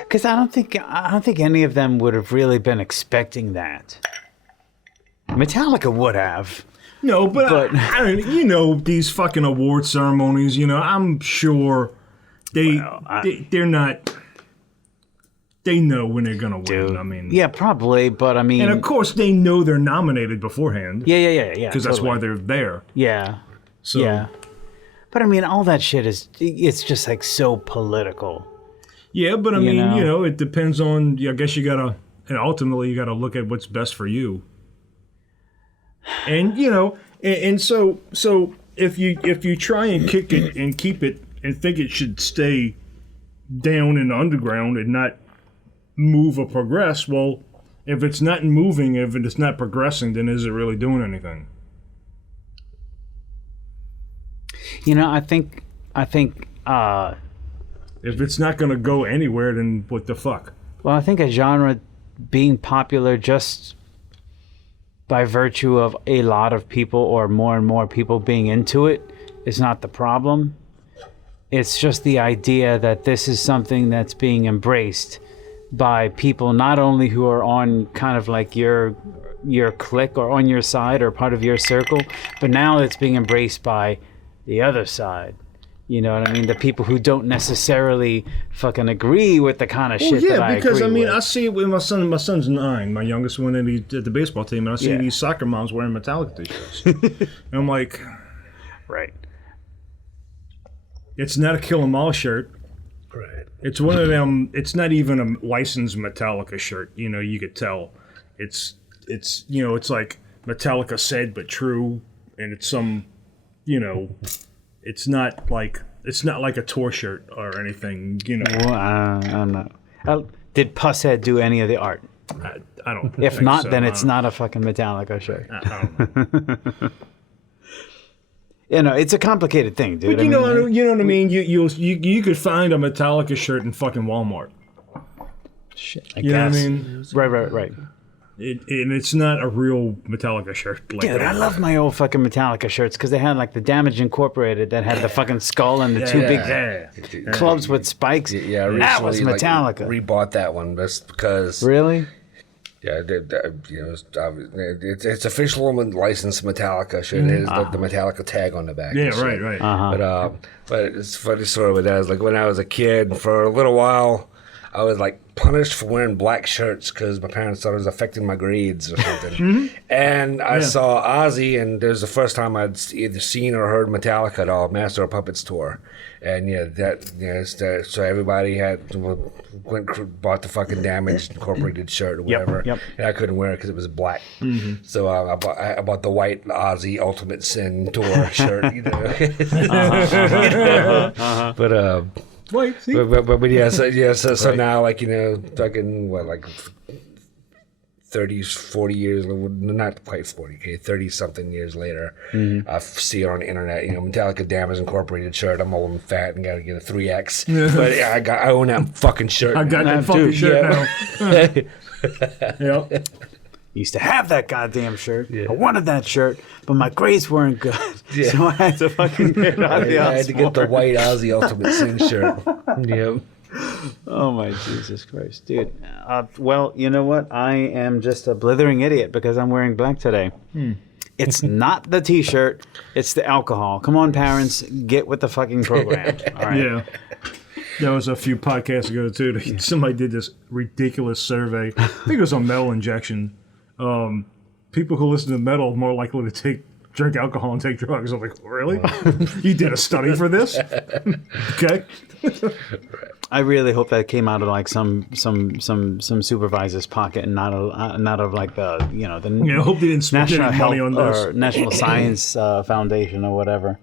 Because I don't think any of them would have really been expecting that. Metallica would have. No, but I don't, these fucking award ceremonies, I'm sure they're not. They know when they're gonna win. Yeah, probably, but and of course they know they're nominated beforehand. Yeah. Because that's why they're there. Yeah. So. Yeah. But all that shit it's just like so political. Yeah, but it depends on. I guess and ultimately you gotta look at what's best for you. And and so if you try and kick it and keep it and think it should stay down in the underground and not move or progress, well, if it's not moving, if it's not progressing, then is it really doing anything? I think if it's not going to go anywhere, then what the fuck? Well, I think a genre being popular just by virtue of a lot of people or more and more people being into it is not the problem. It's just the idea that this is something that's being embraced by people not only who are on kind of like your clique or on your side or part of your circle, but now it's being embraced by the other side. You know what I mean? The people who don't necessarily fucking agree with the kind of shit that I agree with. I see it with my son. My son's 9, my youngest one, and he's at the baseball team, and I see these soccer moms wearing Metallica t-shirts. And I'm like, right. It's not a Kill 'Em All shirt. Right. It's one of them. It's not even a licensed Metallica shirt. You could tell. It's it's like Metallica said but true, and it's some, it's not like a tour shirt or anything. Well, I don't know. Did Pusshead do any of the art? I don't. If not, then it's not a fucking Metallica shirt. I don't know. It's a complicated thing, dude. But you know what I mean. You could find a Metallica shirt in fucking Walmart. Shit, I guess. Know what I mean? Right. And it's not a real Metallica shirt. Dude, I love my old fucking Metallica shirts because they had like the Damage Incorporated that had the fucking skull and the two big clubs with spikes. Yeah, that was Metallica. Rebought that one just because. Really? Yeah, it's official and licensed Metallica shirt. It is the Metallica tag on the back. Yeah, right. Uh-huh. But it's funny story with that. Is like when I was a kid, for a little while, I was like punished for wearing black shirts because my parents thought it was affecting my grades or something. And I saw Ozzy, and it was the first time I'd either seen or heard Metallica at all, Master of Puppets tour. And so everybody bought the fucking Damaged Incorporated shirt or whatever. Yep. And I couldn't wear it because it was black. Mm-hmm. So I bought the white Ozzy Ultimate Sin tour shirt. But Wait, see? So now, like, fucking, like 30, 40 years, not quite 40, okay, 30-something years later, I see it on the internet, Metallica Damage Incorporated shirt. I'm old and fat and got to get a 3X. But I own that fucking shirt. I got that fucking shirt now. Yep. used to have that goddamn shirt. I wanted that shirt, but my grades weren't good. Yeah. So I had to fucking get it out of the I had to get the Osborne. white Ozzy Ultimate Sing shirt. Yep. Oh my Jesus Christ, dude. Well, you know what? I am just a blithering idiot because I'm wearing black today. It's not the T-shirt. It's the alcohol. Come on, parents, get with the fucking program. All right. Yeah. That was a few podcasts ago, too. Somebody did this ridiculous survey. I think it was on metal injection. People who listen to metal are more likely to drink alcohol and take drugs. I'm like, really? You did a study for this? Okay. I really hope that came out of like some supervisor's pocket and not of like the I hope they didn't spend National any Health money on this. or National Science Foundation or whatever.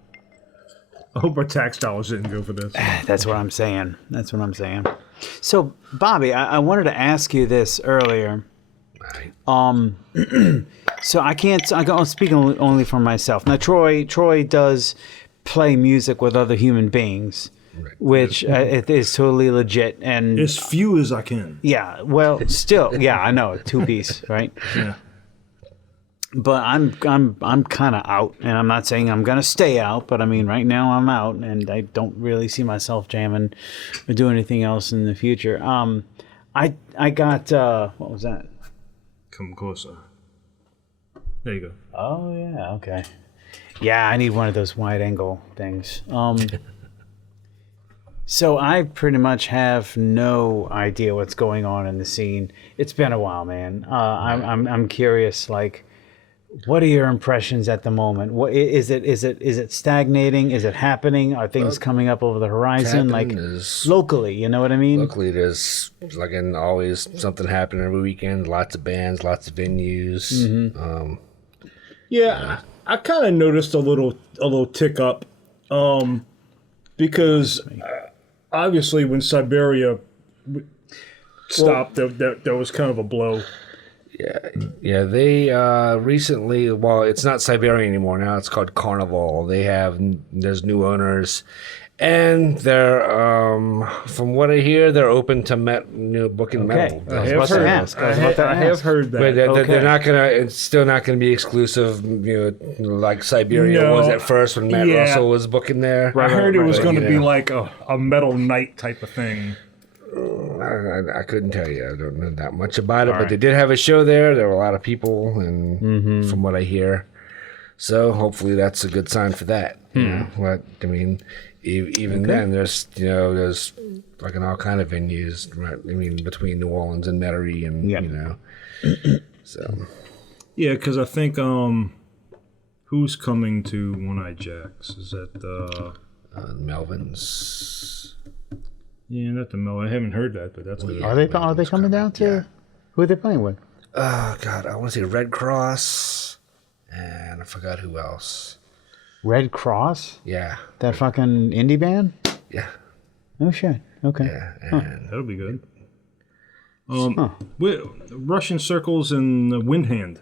I hope our tax dollars didn't go for this. That's what I'm saying. So, Bobby, I wanted to ask you this earlier. So I can speak only for myself. Now, Troy does play music with other human beings, which it is totally legit. And As few as I can. yeah, well, still, yeah, I know, 2-piece, right? Yeah. But I'm kind of out, and I'm not saying I'm gonna stay out, but I mean, right now I'm out, and I don't really see myself jamming or doing anything else in the future. I got what was that? Come closer. There you go. Oh yeah, okay. Yeah, I need one of those wide angle things. So I pretty much have no idea what's going on in the scene. It's been a while, man. I'm curious, like, what are your impressions at the moment? What is it stagnating? Is it happening? Are things coming up over the horizon? Like locally, you know what I mean? Locally, there's like always something happening every weekend. Lots of bands, lots of venues. Yeah, I kind of noticed a little tick up, because obviously when Siberia stopped, that was kind of a blow. Yeah. They recently. Well, it's not Siberia anymore. Now it's called Carnival. There's new owners, and they're from what I hear, they're open to booking metal. I have heard that. But they're not gonna. It's still not gonna be exclusive. Like Siberia was at first when Matt Russell was booking there. I heard it was going to be like a metal night type of thing. I couldn't tell you. I don't know that much about it, but they did have a show there. There were a lot of people, and from what I hear, so hopefully that's a good sign for that. But I mean, even then, there's like all kind of venues. Right? I mean, between New Orleans and Metairie, and so yeah, because I think who's coming to One Eye Jacks? Is that Melvin's. Yeah, not the Mel. I haven't heard that, but that's good. Are they coming down to? Yeah. Who are they playing with? Oh God, I want to say Red Cross, and I forgot who else. Red Cross? Yeah. That fucking indie band? Yeah. Oh shit. Okay. Yeah, and That'll be good. Russian Circles and the Windhand.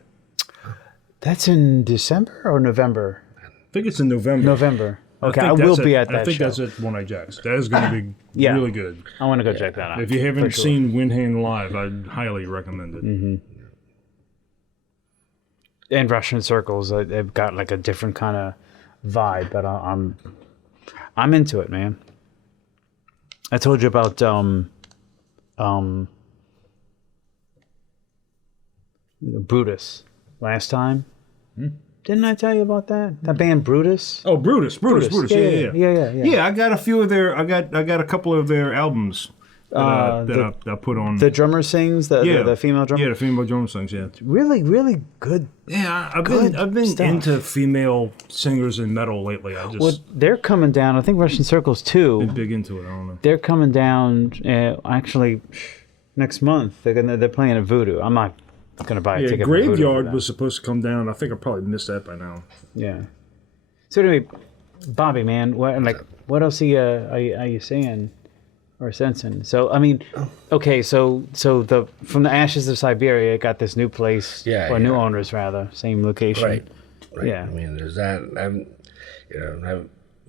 That's in December or November? I think it's in November. November. Okay, I will be at that show. I think that's at One Eye Jacks. That is going to be really good. I want to go check that out. If you haven't seen Windhand live, I'd highly recommend it. And Russian Circles, they've got like a different kind of vibe, but I'm into it, man. I told you about Brutus last time. Didn't I tell you about that? That band Brutus? Oh, Brutus. Yeah. Yeah, I got a few of their. I got a couple of their albums that I put on. The drummer sings. The female drummer. Yeah, the female drummer sings. Yeah, really, really good. Yeah, I've been stuff. into female singers in metal lately. They're coming down. I think Russian Circles too. Been big into it. I don't know. They're coming down actually next month. They're playing at Voodoo. I'm not gonna buy a ticket. Graveyard was supposed to come down. I think I probably missed that by now. Yeah. So anyway, Bobby, man, what else are you saying or sensing? So I mean, okay, so from the ashes of Siberia, it got this new place, new owners rather, same location. Right. Yeah. I mean, there's that.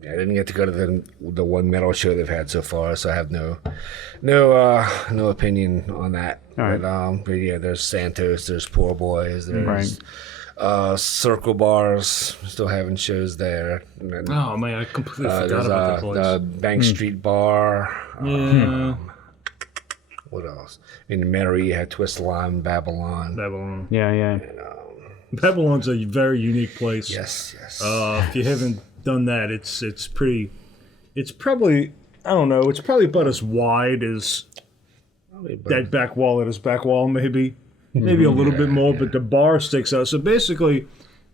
I didn't get to go to the one metal show they've had so far, so I have no opinion on that. All right. But yeah, there's Santos, there's Poor Boys, there's Circle Bars, still having shows there. And then, Oh man, I completely forgot about that place. the Bank Street Bar. Yeah. What else? In Mary, you had Twist Lime, Babylon. Babylon. Yeah. Babylon's a very unique place. Yes. If you haven't done that, it's pretty. It's probably, I don't know. It's probably about as wide as that back wall at his back wall, maybe a little bit more. But the bar sticks out. So basically,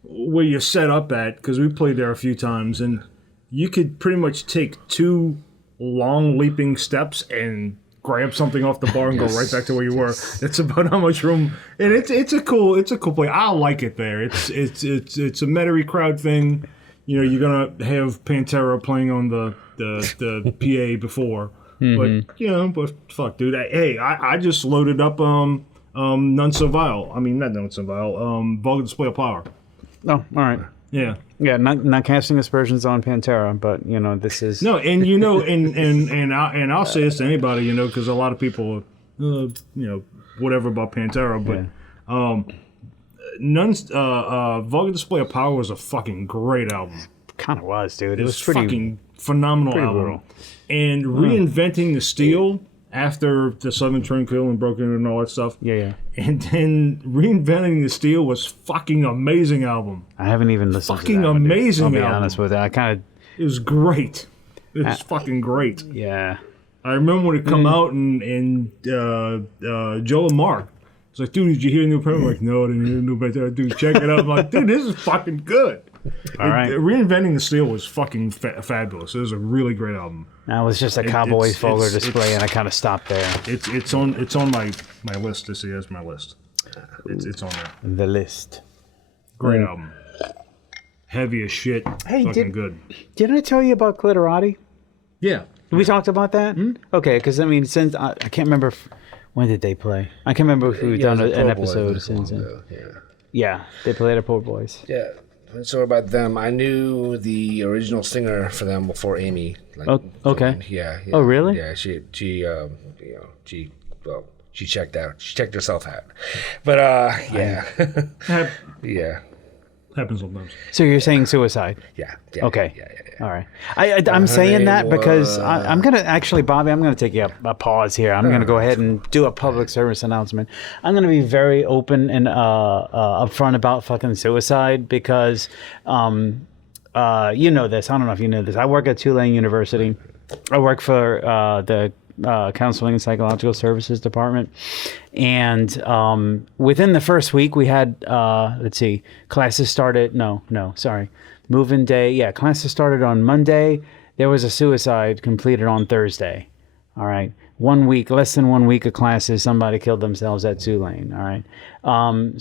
where you're set up at, because we played there a few times, and you could pretty much take 2 long leaping steps and grab something off the bar and go right back to where you were. That's about how much room. And it's a cool place. I like it there. It's a Metairie crowd thing. You know, you're gonna have Pantera playing on the PA before, but fuck, dude. I just loaded up None So Vile. I mean, not None So Vile. Vulgar Display of Power. Oh, all right. Yeah. Yeah, not casting aspersions on Pantera, but this is No, and and I'll say this to anybody, because a lot of people, whatever about Pantera, but Vulgar Display of Power was a fucking great album. kind of was, dude. It was It's fucking phenomenal album. brutal. And reinventing the steel after the Southern Tranquil and Broken and all that stuff. Yeah. And then reinventing the steel was fucking amazing album. I haven't even listened to Fucking that one, dude. amazing I'll be album. honest with you. I kind It was great. It was fucking great. of, yeah. I remember when it come out and Joe and Mark was like, dude, did you hear the new album? I'm like, no, I didn't hear the new album. Dude, check it out. I'm like, dude, this is fucking good. All right. Reinventing the Steel was fucking fabulous. It was a really great album. That was just a Cowboys Vulgar it's- display, and I kind of stopped there. It's on my list this year. It's my list. It's on there. The list. Great album. Heavy as shit. Hey, fucking good. Didn't I tell you about Clitorati? Yeah. We talked about that? Okay, because since I can't remember when did they play. I can't remember if we've done an episode since then. Yeah, they played at Poor Boys. Yeah. So about them, I knew the original singer for them before Amy. Okay. Yeah. Oh, really? Yeah. She checked out. She checked herself out. But yeah. Yeah. Happens sometimes. So you're saying Suicide? Yeah. Okay. Yeah. All right. I'm saying that name because was- I'm going to actually, Bobby, I'm going to take a pause here. I'm going to go ahead and do a public service announcement. I'm going to be very open and upfront about fucking Suicide because, you know this. I don't know if you know this. I work at Tulane University. I work for the Counseling and Psychological Services Department. And within the first week, we had, classes started. Move-in day. Yeah, classes started on Monday. There was a suicide completed on Thursday. All right. 1 week, less than 1 week of classes, somebody killed themselves at Tulane. All right.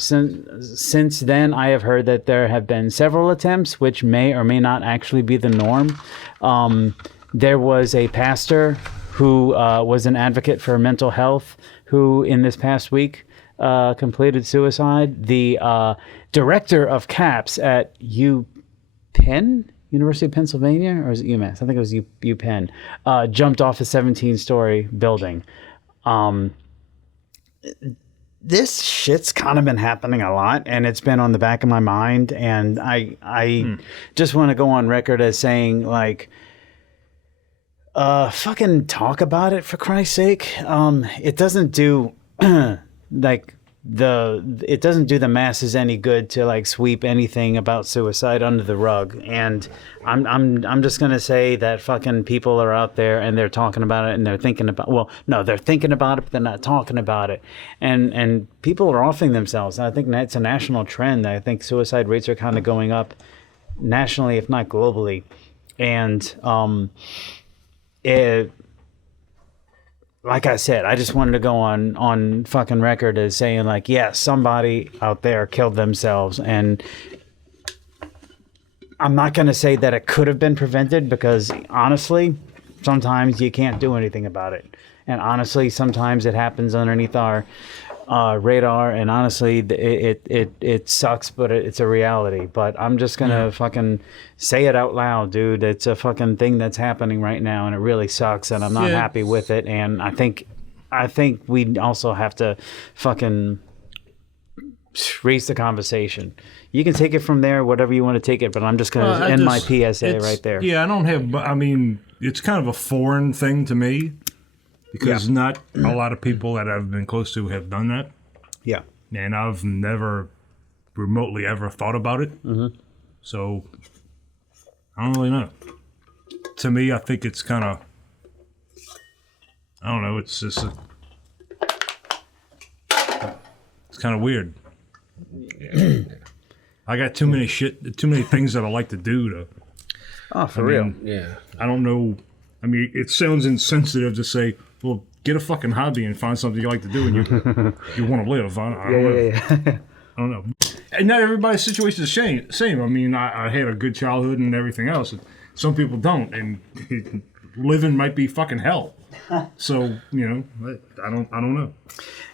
Since then, I have heard that there have been several attempts, which may or may not actually be the norm. There was a pastor who was an advocate for mental health who, in this past week, completed suicide. The director of CAPS at UPenn, University of Pennsylvania, or is it UMass? I think it was UPenn. Jumped off a 17-story building. This shit's kind of been happening a lot, and it's been on the back of my mind. And I just want to go on record as saying, like, fucking talk about it for Christ's sake. It doesn't do it doesn't do the masses any good to like sweep anything about suicide under the rug. And I'm just gonna say that fucking people are out there and they're talking about it and they're thinking about they're thinking about it but they're not talking about it. And people are offing themselves. And I think that's a national trend. I think suicide rates are kind of going up nationally, if not globally. And like I said, I just wanted to go on fucking record as saying, like, yeah, somebody out there killed themselves. And I'm not going to say that it could have been prevented because, honestly, sometimes you can't do anything about it. And honestly, sometimes it happens underneath our radar, and honestly, it sucks, but it's a reality. But I'm just gonna fucking say it out loud, dude. It's a fucking thing that's happening right now, and it really sucks, and I'm not happy with it. And I think we also have to fucking raise the conversation. You can take it from there, whatever you want to take it, but I'm just gonna end my PSA right there. Yeah, I don't have. I mean, it's kind of a foreign thing to me. Because not a lot of people that I've been close to have done that. Yeah. And I've never remotely ever thought about it. Mm-hmm. So, I don't really know. To me, I think it's kind of, I don't know, it's just, it's kind of weird. I got too many things that I like to do to. Oh, for real? Yeah. I don't know. I mean, it sounds insensitive to say, well, get a fucking hobby and find something you like to do and you want to live. I don't know. I don't know. And not everybody's situation is the same. I mean, I had a good childhood and everything else. Some people don't, and living might be fucking hell. So, you know, I don't know.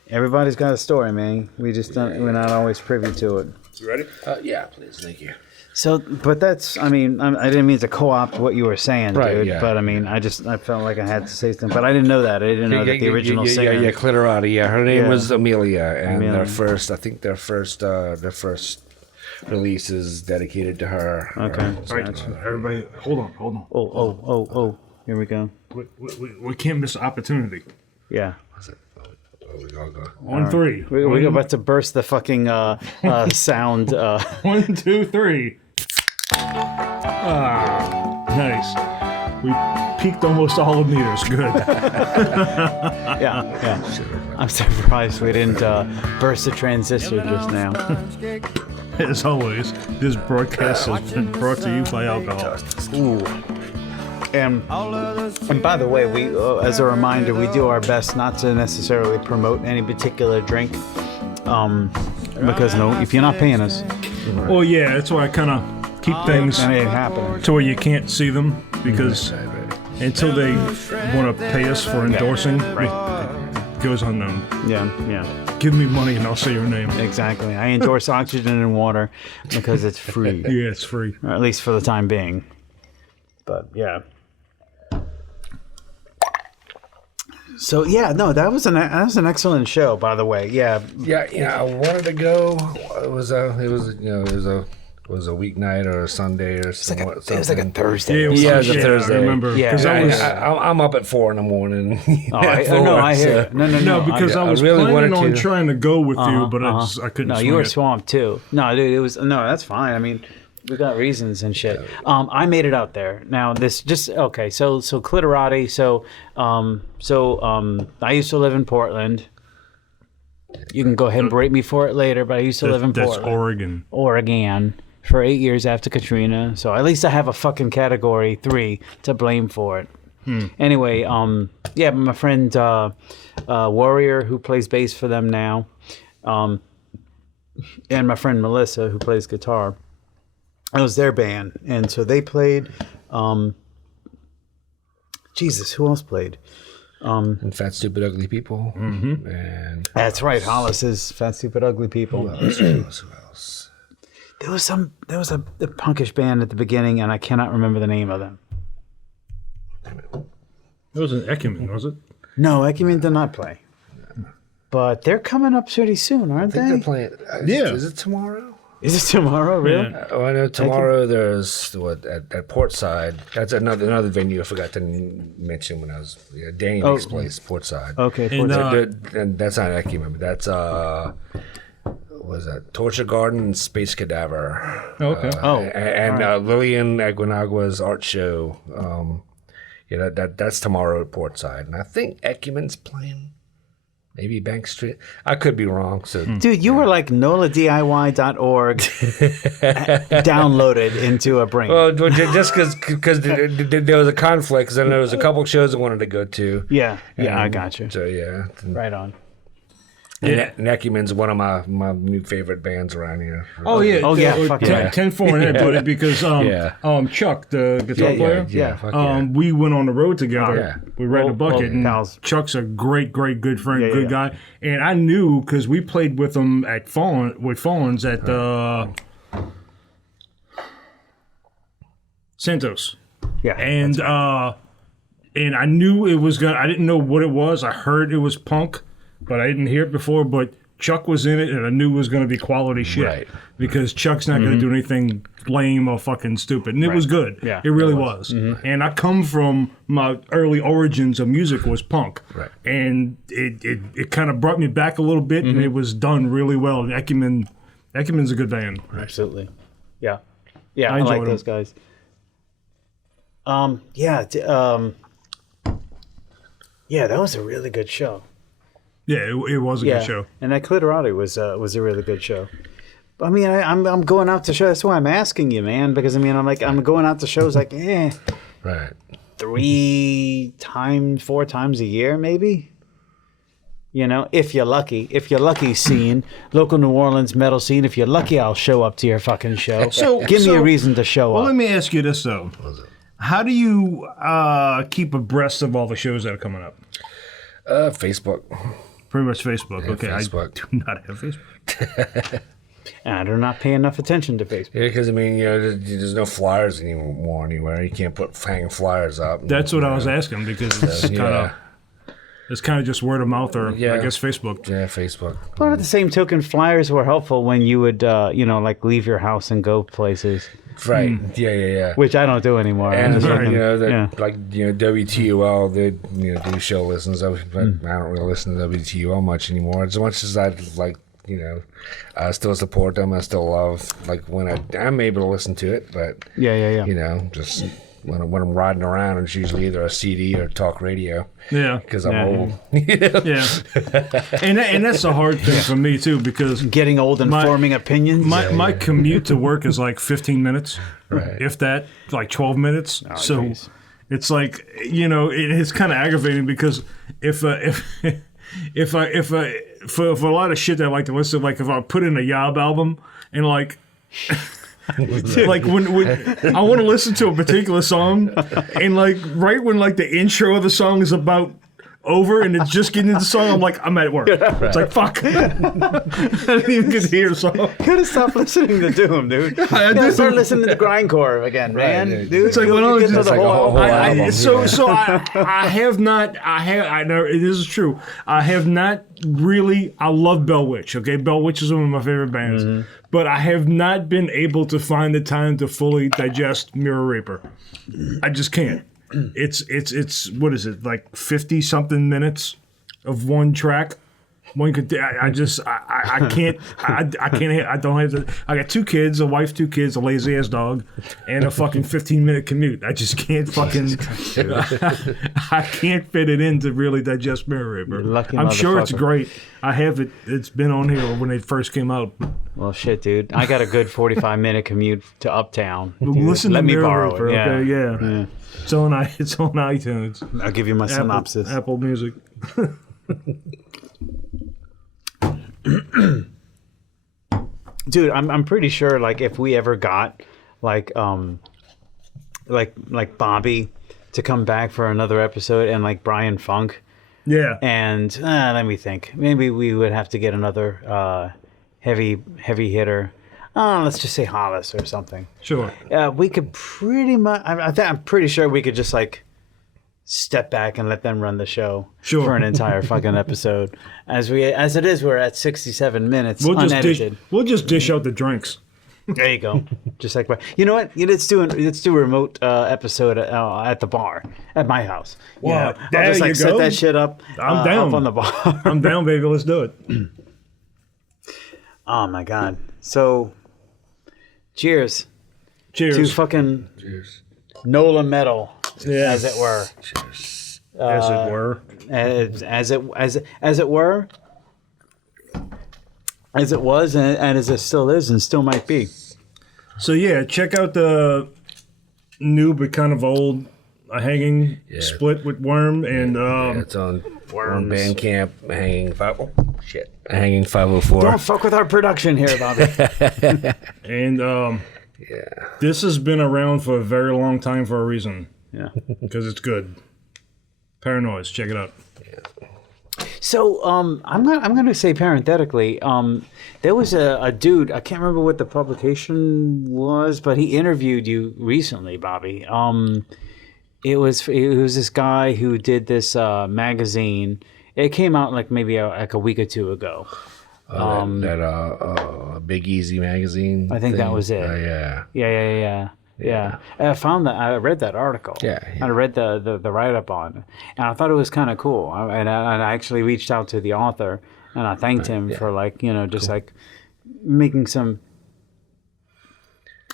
Everybody's got a story, man. We're not always privy to it. You ready? Yeah, please. Thank you. So, but that's, I mean, I didn't mean to co-opt what you were saying, dude. Yeah. But I mean, I felt like I had to say something. But I didn't know that. I didn't know that the original singer. Yeah, Clitorati. Yeah, her name was Amelia, and Amelia. their first release is dedicated to her. Okay. All right, everybody, hold on. Oh. Here we go. We can't miss the opportunity. Yeah. We all go. On three. We're about to burst the fucking sound. 1, 2, 3. Ah, nice. We peaked almost all the meters. Good. Yeah. I'm surprised we didn't burst the transistor just now. As always, this broadcast has been brought to you by alcohol. Ooh. And by the way, we as a reminder, we do our best not to necessarily promote any particular drink, because if you're not paying us, Well, yeah, that's why I kind of keep things that ain't happening. to where you can't see them, because until they want to pay us for endorsing, it goes unknown. Yeah. Give me money and I'll say your name. Exactly. I endorse oxygen and water because it's free, Yeah, it's free. or at least for the time being. But yeah. So yeah, no, that was an excellent show, by the way. Yeah. Yeah, I wanted to go. It was a weeknight or a Sunday or something. It was like a Thursday. it was Yeah, it was a Thursday. I remember. Yeah. 'Cause I was, I'm up at 4 in. I hear it. No, because I was really planning wanted on to. trying to go with you, but I couldn't No, swing you were it. swamped too. No, dude, that's fine. I mean, we got reasons and shit. I made it out there. Now this just okay. So Clitorati. So I used to live in Portland. You can go ahead and berate me for it later, but I used to live in That's Portland, Oregon. Oregon, for 8 years after Katrina. So at least I have a fucking category 3 to blame for it. Anyway, yeah, my friend Warrior, who plays bass for them now, and my friend Melissa, who plays guitar. It was their band, and so they played. Jesus, who else played? And Fat, Stupid, Ugly People. Mm-hmm. And That's right, Hollis is Fat, Stupid, Ugly People. who else? There was a punkish band at the beginning, and I cannot remember the name of them. It was an Ecumen, was it? No, Ecumen did not play. But they're coming up pretty soon, aren't I think they? they're playing. Yeah. Is it tomorrow? Is it tomorrow, really? Yeah. Oh, I know tomorrow there's at Portside. That's another venue I forgot to mention when I was Danny's place, Portside. Okay, And, And that's not Ecumen, but that's what was that? Torture Garden and Space Cadaver. Okay. And Lillian Aguinagua's art show. That's tomorrow at Portside, and I think Ecumen's playing. Maybe Bank Street. I could be wrong. So, Dude, you were like NOLADIY.org downloaded into a brain. well, just because there was a conflict, and there was a couple shows I wanted to go to. Yeah, I got you. So yeah, Right on. Yeah. Neckyman's one of my new favorite bands around here. Oh yeah, Oh, yeah, fuck yeah. 10-4 and everybody because Chuck, the guitar player, fuck yeah. we went on the road together. Yeah. We ran a bucket, and pals. Chuck's a great good friend, Yeah, good yeah. guy. And I knew because we played with him at Fallon's at Santos, Yeah. and I knew it was gonna. I didn't know what it was. I heard it was punk, but I didn't hear it before. But Chuck was in it, and I knew it was going to be quality shit. Right. Because Chuck's not going to do anything lame or fucking stupid. And it was good. Yeah, it really was. And I come from my early origins of music was punk. Right. And it kind of brought me back a little bit, and it was done really well. And Eckerman's a good band. Absolutely. Yeah. Yeah, I I like enjoyed those guys. Yeah, that was a really good show. Yeah, it was a good show. And that Clitorati was a really good show. I mean, I'm going out to shows. That's why I'm asking you, man, because I mean, I'm going out to shows like, Right. 4 times a year, maybe. You know, if you're lucky, scene, local New Orleans metal scene. If you're lucky, I'll show up to your fucking show. Give me a reason to show Well, up. let me ask you this though: how do you keep abreast of all the shows that are coming up? Facebook. Pretty much Facebook. Yeah, okay, Facebook. I do not have Facebook. And I do not pay enough attention to Facebook. Yeah, because I mean, there's no flyers anymore anywhere. You can't put hanging flyers up. That's what I was asking because it's kind of just word of mouth or I guess Facebook. Yeah, Facebook. But at the same token, flyers were helpful when you would, like leave your house and go places, Right. Yeah. which I don't do anymore. And I just fucking- WTUL, they do show listens. But I don't really listen to WTUL much anymore. As much as I I still support them. I still love when I'm able to listen to it. But Yeah. just when I'm riding around, it's usually either a CD or talk radio. Yeah, Because I'm old. yeah, and that's a hard thing for me too because Getting old and forming opinions. my commute to work is like 15 minutes, Right. if that, like 12 minutes. So geez. it's like it's kind of aggravating because if for a lot of shit that I like to listen, like if I put in a Yob album and like when I want to listen to a particular song and like right when like the intro of the song is about over and it's just getting into the song, I'm like, I'm at work. It's like, fuck. I didn't even get to hear the song. You gotta stop listening to Doom, dude. You gotta start listening to grindcore again, man. Right, Dude, It's like, you'll well, get to it's the like a whole whole album. album. I know this is true. I have not really. I love Bell Witch. Okay, Bell Witch is one of my favorite bands, but I have not been able to find the time to fully digest Mirror Reaper. I just can't. It's what is it, like 50 something minutes of one track? I can't. I don't have the. I got 2 kids, a wife, 2 kids, a lazy ass dog, and a fucking 15-minute commute. I just can't fucking. I can't fit it in to really digest Mirror Reaper. Lucky I'm sure it's motherfucker. great. I have it. It's been on here when it first came out. Well, shit, dude. I got a good 45-minute commute to Uptown. Dude, Listen let to me Mirror borrow Reaper, it. Yeah. okay? Yeah. It's on iTunes. I'll give you my synopsis. Apple Music. Dude, I'm pretty sure like if we ever got like Bobby to come back for another episode and like Brian Funk Yeah. and let me think, maybe we would have to get another heavy hitter. Let's just say Hollis or something. Sure. We could pretty much. I'm pretty sure we could just like step back and let them run the show for an entire fucking episode. As it is, we're at 67 minutes unedited. We'll just dish out the drinks. There you go. Just like, you know what? Let's do a remote episode at the bar at my house. Well, I'll just like set that shit up. I'm down up on the bar. I'm down, baby. Let's do it. Oh my god. So, cheers. Cheers. To fucking Cheers. Nola metal, Yes. as it were. Cheers. As it were. As it were, as it was, and as it still is, and still might be. So yeah, check out the new but kind of old Hanging split with Worm and It's on Bandcamp, Hanging Foul. shit. Hanging 504. Don't fuck with our production here, Bobby. And this has been around for a very long time for a reason. Yeah. Because it's good. Paranoize, check it out. So I'm gonna say parenthetically, there was a dude, I can't remember what the publication was, but he interviewed you recently, Bobby. It was this guy who did this magazine. It came out like maybe a week or two ago. That Big Easy magazine. I think that was it. Yeah. I found that. I read that article. Yeah. I read the write up on it, and I thought it was kind of cool. And I actually reached out to the author, and I thanked him for like making some,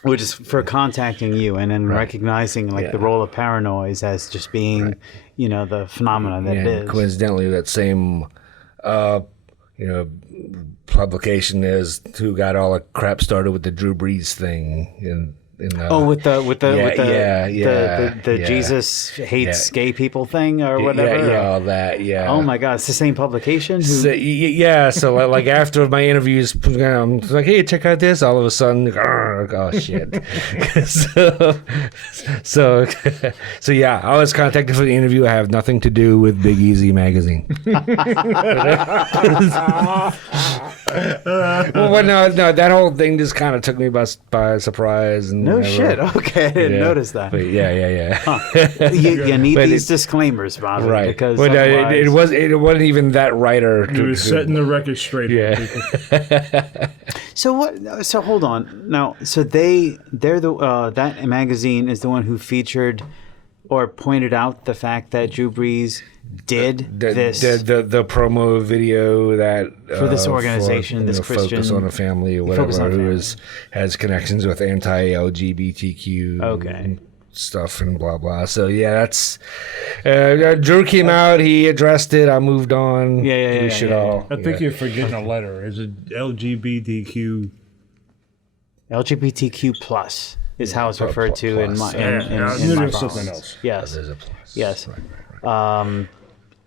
or just for contacting you and then recognizing like the role of Paranoize as just being, the phenomenon that it is. Coincidentally, that same, publication is who got all the crap started with the Drew Brees thing with the Jesus hates gay people thing or whatever. All that. Yeah. Oh my God, it's the same publication. So like after my interviews, I'm like, hey, check out this. All of a sudden, oh shit. so yeah, I was contacted for the interview. I have nothing to do with Big Easy magazine. Well, no, that whole thing just kind of took me by surprise. And no shit. Okay, I didn't notice that. But yeah. Huh. You need these disclaimers, Bobby, right? Because but it wasn't even that writer. He was setting the record straight. Yeah. So what? So hold on. Now, so they're the that magazine is the one who featured or pointed out the fact that Drew Brees did the promo video that for this organization, this Christian Focus on the Family or whatever, who has connections with anti-LGBTQ stuff and blah blah. So yeah, that's Drew came out, he addressed it. I moved on. We should all. I think you're forgetting a letter. Is it LGBTQ? LGBTQ plus is how it's referred to in my something else. Yes. There's a plus. Yes. Right.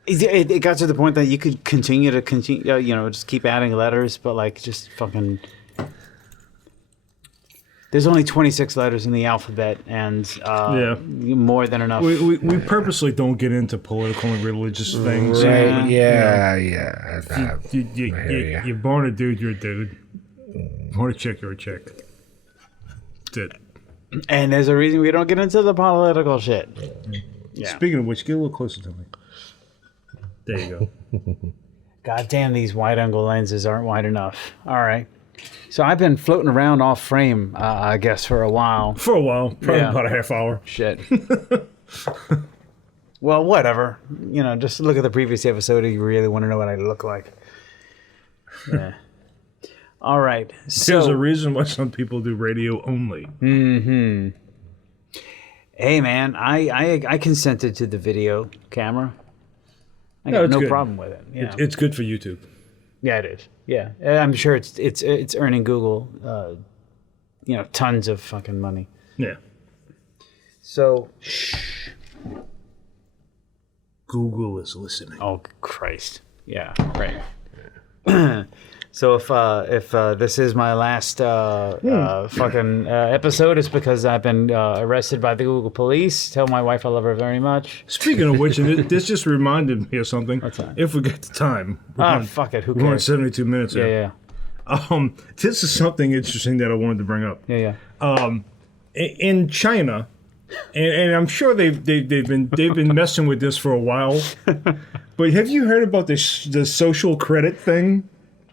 It got to the point that you could continue, just keep adding letters, but like just fucking. There's only 26 letters in the alphabet, and more than enough. We purposely don't get into political and religious things. Right? Yeah. You're born a dude, you're a dude. Born a chick, you're a chick. That's it. And there's a reason we don't get into the political shit. Yeah. Speaking of which, get a little closer to me. There you go. God damn, these wide-angle lenses aren't wide enough. All right. So I've been floating around off frame, I guess, for a while. Probably about a half hour. Shit. Well, whatever. Just look at the previous episode if you really want to know what I look like. Yeah. All right. So, there's a reason why some people do radio only. Mm-hmm. Hey, man, I consented to the video camera. I got no problem with it. Yeah. It's good for YouTube. Yeah, it is. Yeah, I'm sure it's earning Google, tons of fucking money. Yeah. So, Google is listening. Oh Christ! Yeah, right. So if this is my last fucking episode, it's because I've been arrested by the Google police. Tell my wife I love her very much. Speaking of which, this just reminded me of something. What's that? If we get the time. Fuck it. Who cares? We're on 72 minutes. Yeah. This is something interesting that I wanted to bring up. Yeah. In China, and I'm sure they've been messing with this for a while. But have you heard about the social credit thing?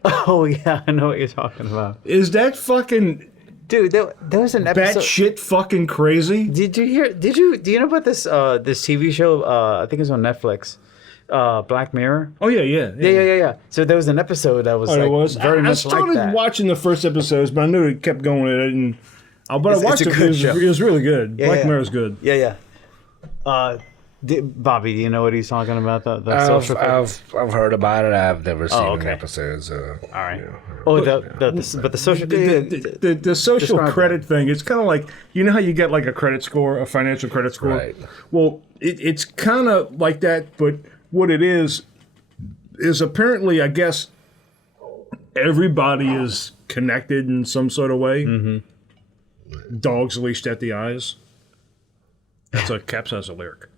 Oh yeah, I know what you're talking about. Is that fucking dude? There was an episode. Batshit fucking crazy. Did you hear? Do you know about this TV show? I think it's on Netflix. Black Mirror. Oh yeah. So there was an episode that was very much like that. I started watching the first episodes, but I knew it kept going with it, and I watched it. It was really good. Black Mirror's good. Yeah. Bobby, do you know what he's talking about? The social credit? I've heard about it. I've never seen an episode. So, all right. But the social the social credit thing. It's kind of like how you get like a credit score, a financial credit score. Right. Well, it's kind of like that, but what it is apparently, I guess, everybody is connected in some sort of way. Mm-hmm. Dogs leashed at the eyes. That's a Caps has a lyric.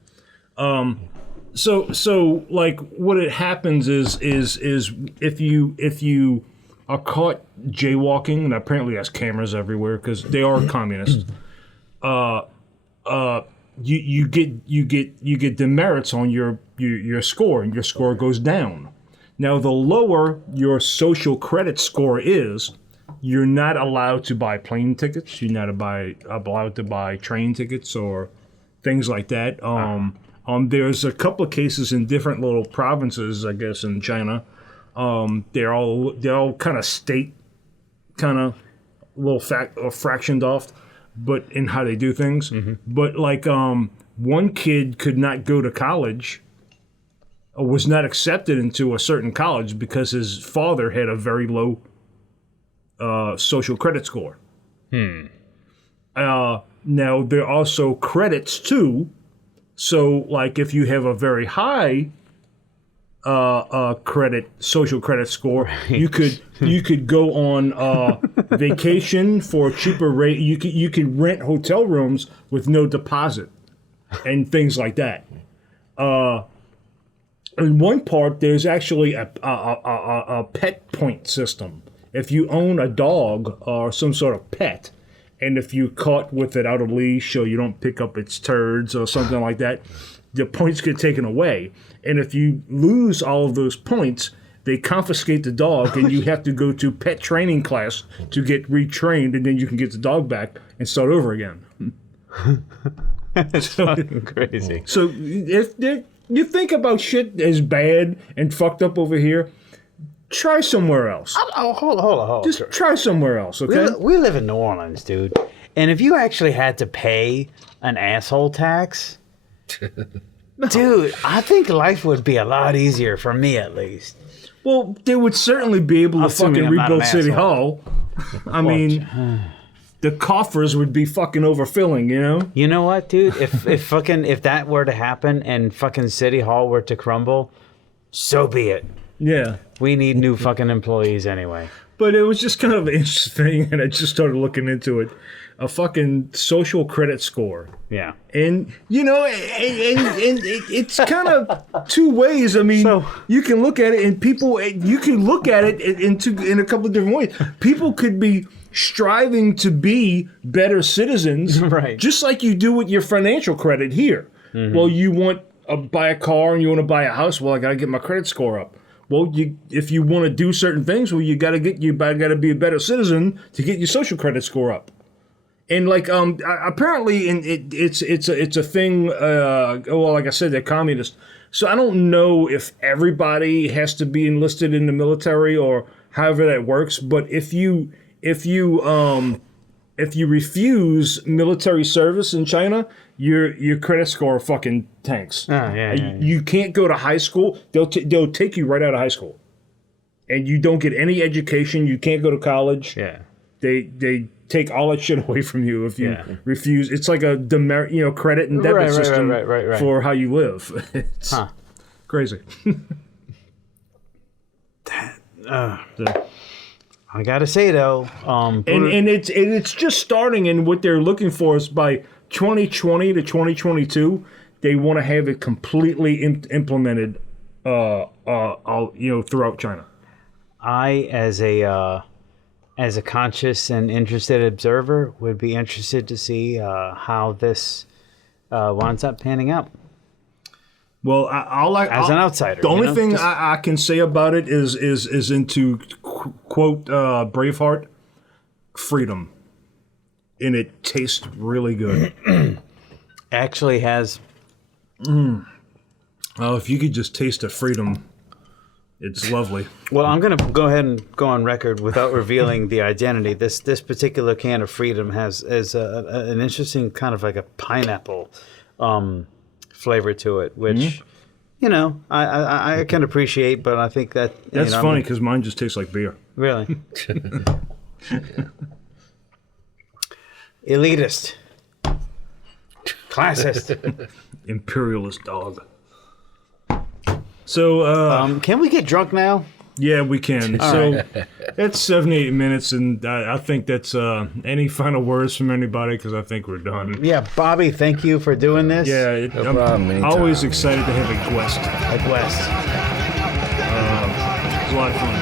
So like what it happens is if you are caught jaywalking, and apparently has cameras everywhere because they are communists. You get demerits on your score, and your score goes down. Now, the lower your social credit score is, you're not allowed to buy plane tickets. You're not allowed to buy train tickets or things like that. There's a couple of cases in different little provinces, I guess, in China. They're all kind of state, kind of little fractioned off, but in how they do things. Mm-hmm. But like one kid could not go to college, or was not accepted into a certain college because his father had a very low social credit score. Now there are also credits too. So like if you have a very high social credit score, right. you could go on vacation for a cheaper rate. You could rent hotel rooms with no deposit and things like that. In one part, there's actually a pet point system. If you own a dog or some sort of pet, and if you're caught with it out of leash or you don't pick up its turds or something like that, the points get taken away. And if you lose all of those points, they confiscate the dog, and you have to go to pet training class to get retrained, and then you can get the dog back and start over again. That's fucking crazy. So if you think about shit as bad and fucked up over here, try somewhere else. Hold on. Just try somewhere else, okay? We live in New Orleans, dude. And if you actually had to pay an asshole tax, dude, I think life would be a lot easier for me, at least. Well, they would certainly be able to fucking rebuild City Hall. I mean, the coffers would be fucking overfilling, you know? You know what, dude? If that were to happen and fucking City Hall were to crumble, so be it. Yeah. We need new fucking employees anyway. But it was just kind of interesting, and I just started looking into it. A fucking social credit score. Yeah. And, you know, and it's kind of two ways. I mean, you can look at it, and you can look at it in a couple of different ways. People could be striving to be better citizens, right? Just like you do with your financial credit here. Mm-hmm. Well, you want to buy a car and you want to buy a house. Well, I got to get my credit score up. Well, if you want to do certain things, well, you got to be a better citizen to get your social credit score up. And like apparently, it's a thing. Well, like I said, they're communists. So I don't know if everybody has to be enlisted in the military or however that works. But if you refuse military service in China, your credit score fucking tanks. You can't go to high school. They'll take you right out of high school, and you don't get any education. You can't go to college. Yeah, they take all that shit away from you if you refuse. It's like a credit and debit system for how you live. It's crazy. I gotta say though, and it's just starting, and what they're looking for is by 2020 to 2022, they want to have it completely implemented, throughout China. I, as a conscious and interested observer, would be interested to see how this winds up panning out. Well, as an outsider, the only thing I can say about it is into quote Braveheart, freedom, and it tastes really good. Actually has. Oh, if you could just taste the freedom, it's lovely. Well, I'm going to go ahead and go on record without revealing the identity. This particular can of freedom has an interesting kind of like a pineapple flavor to it, which I can appreciate, but I think that's funny because mine just tastes like beer. Really? Elitist. Classist. Imperialist dog. So, can we get drunk now? Yeah, we can. So that's 78 minutes, and I think that's any final words from anybody, because I think we're done. Yeah, Bobby, thank you for doing this. Yeah, No problem, anytime. always excited to have a guest. At West. It was a lot of fun.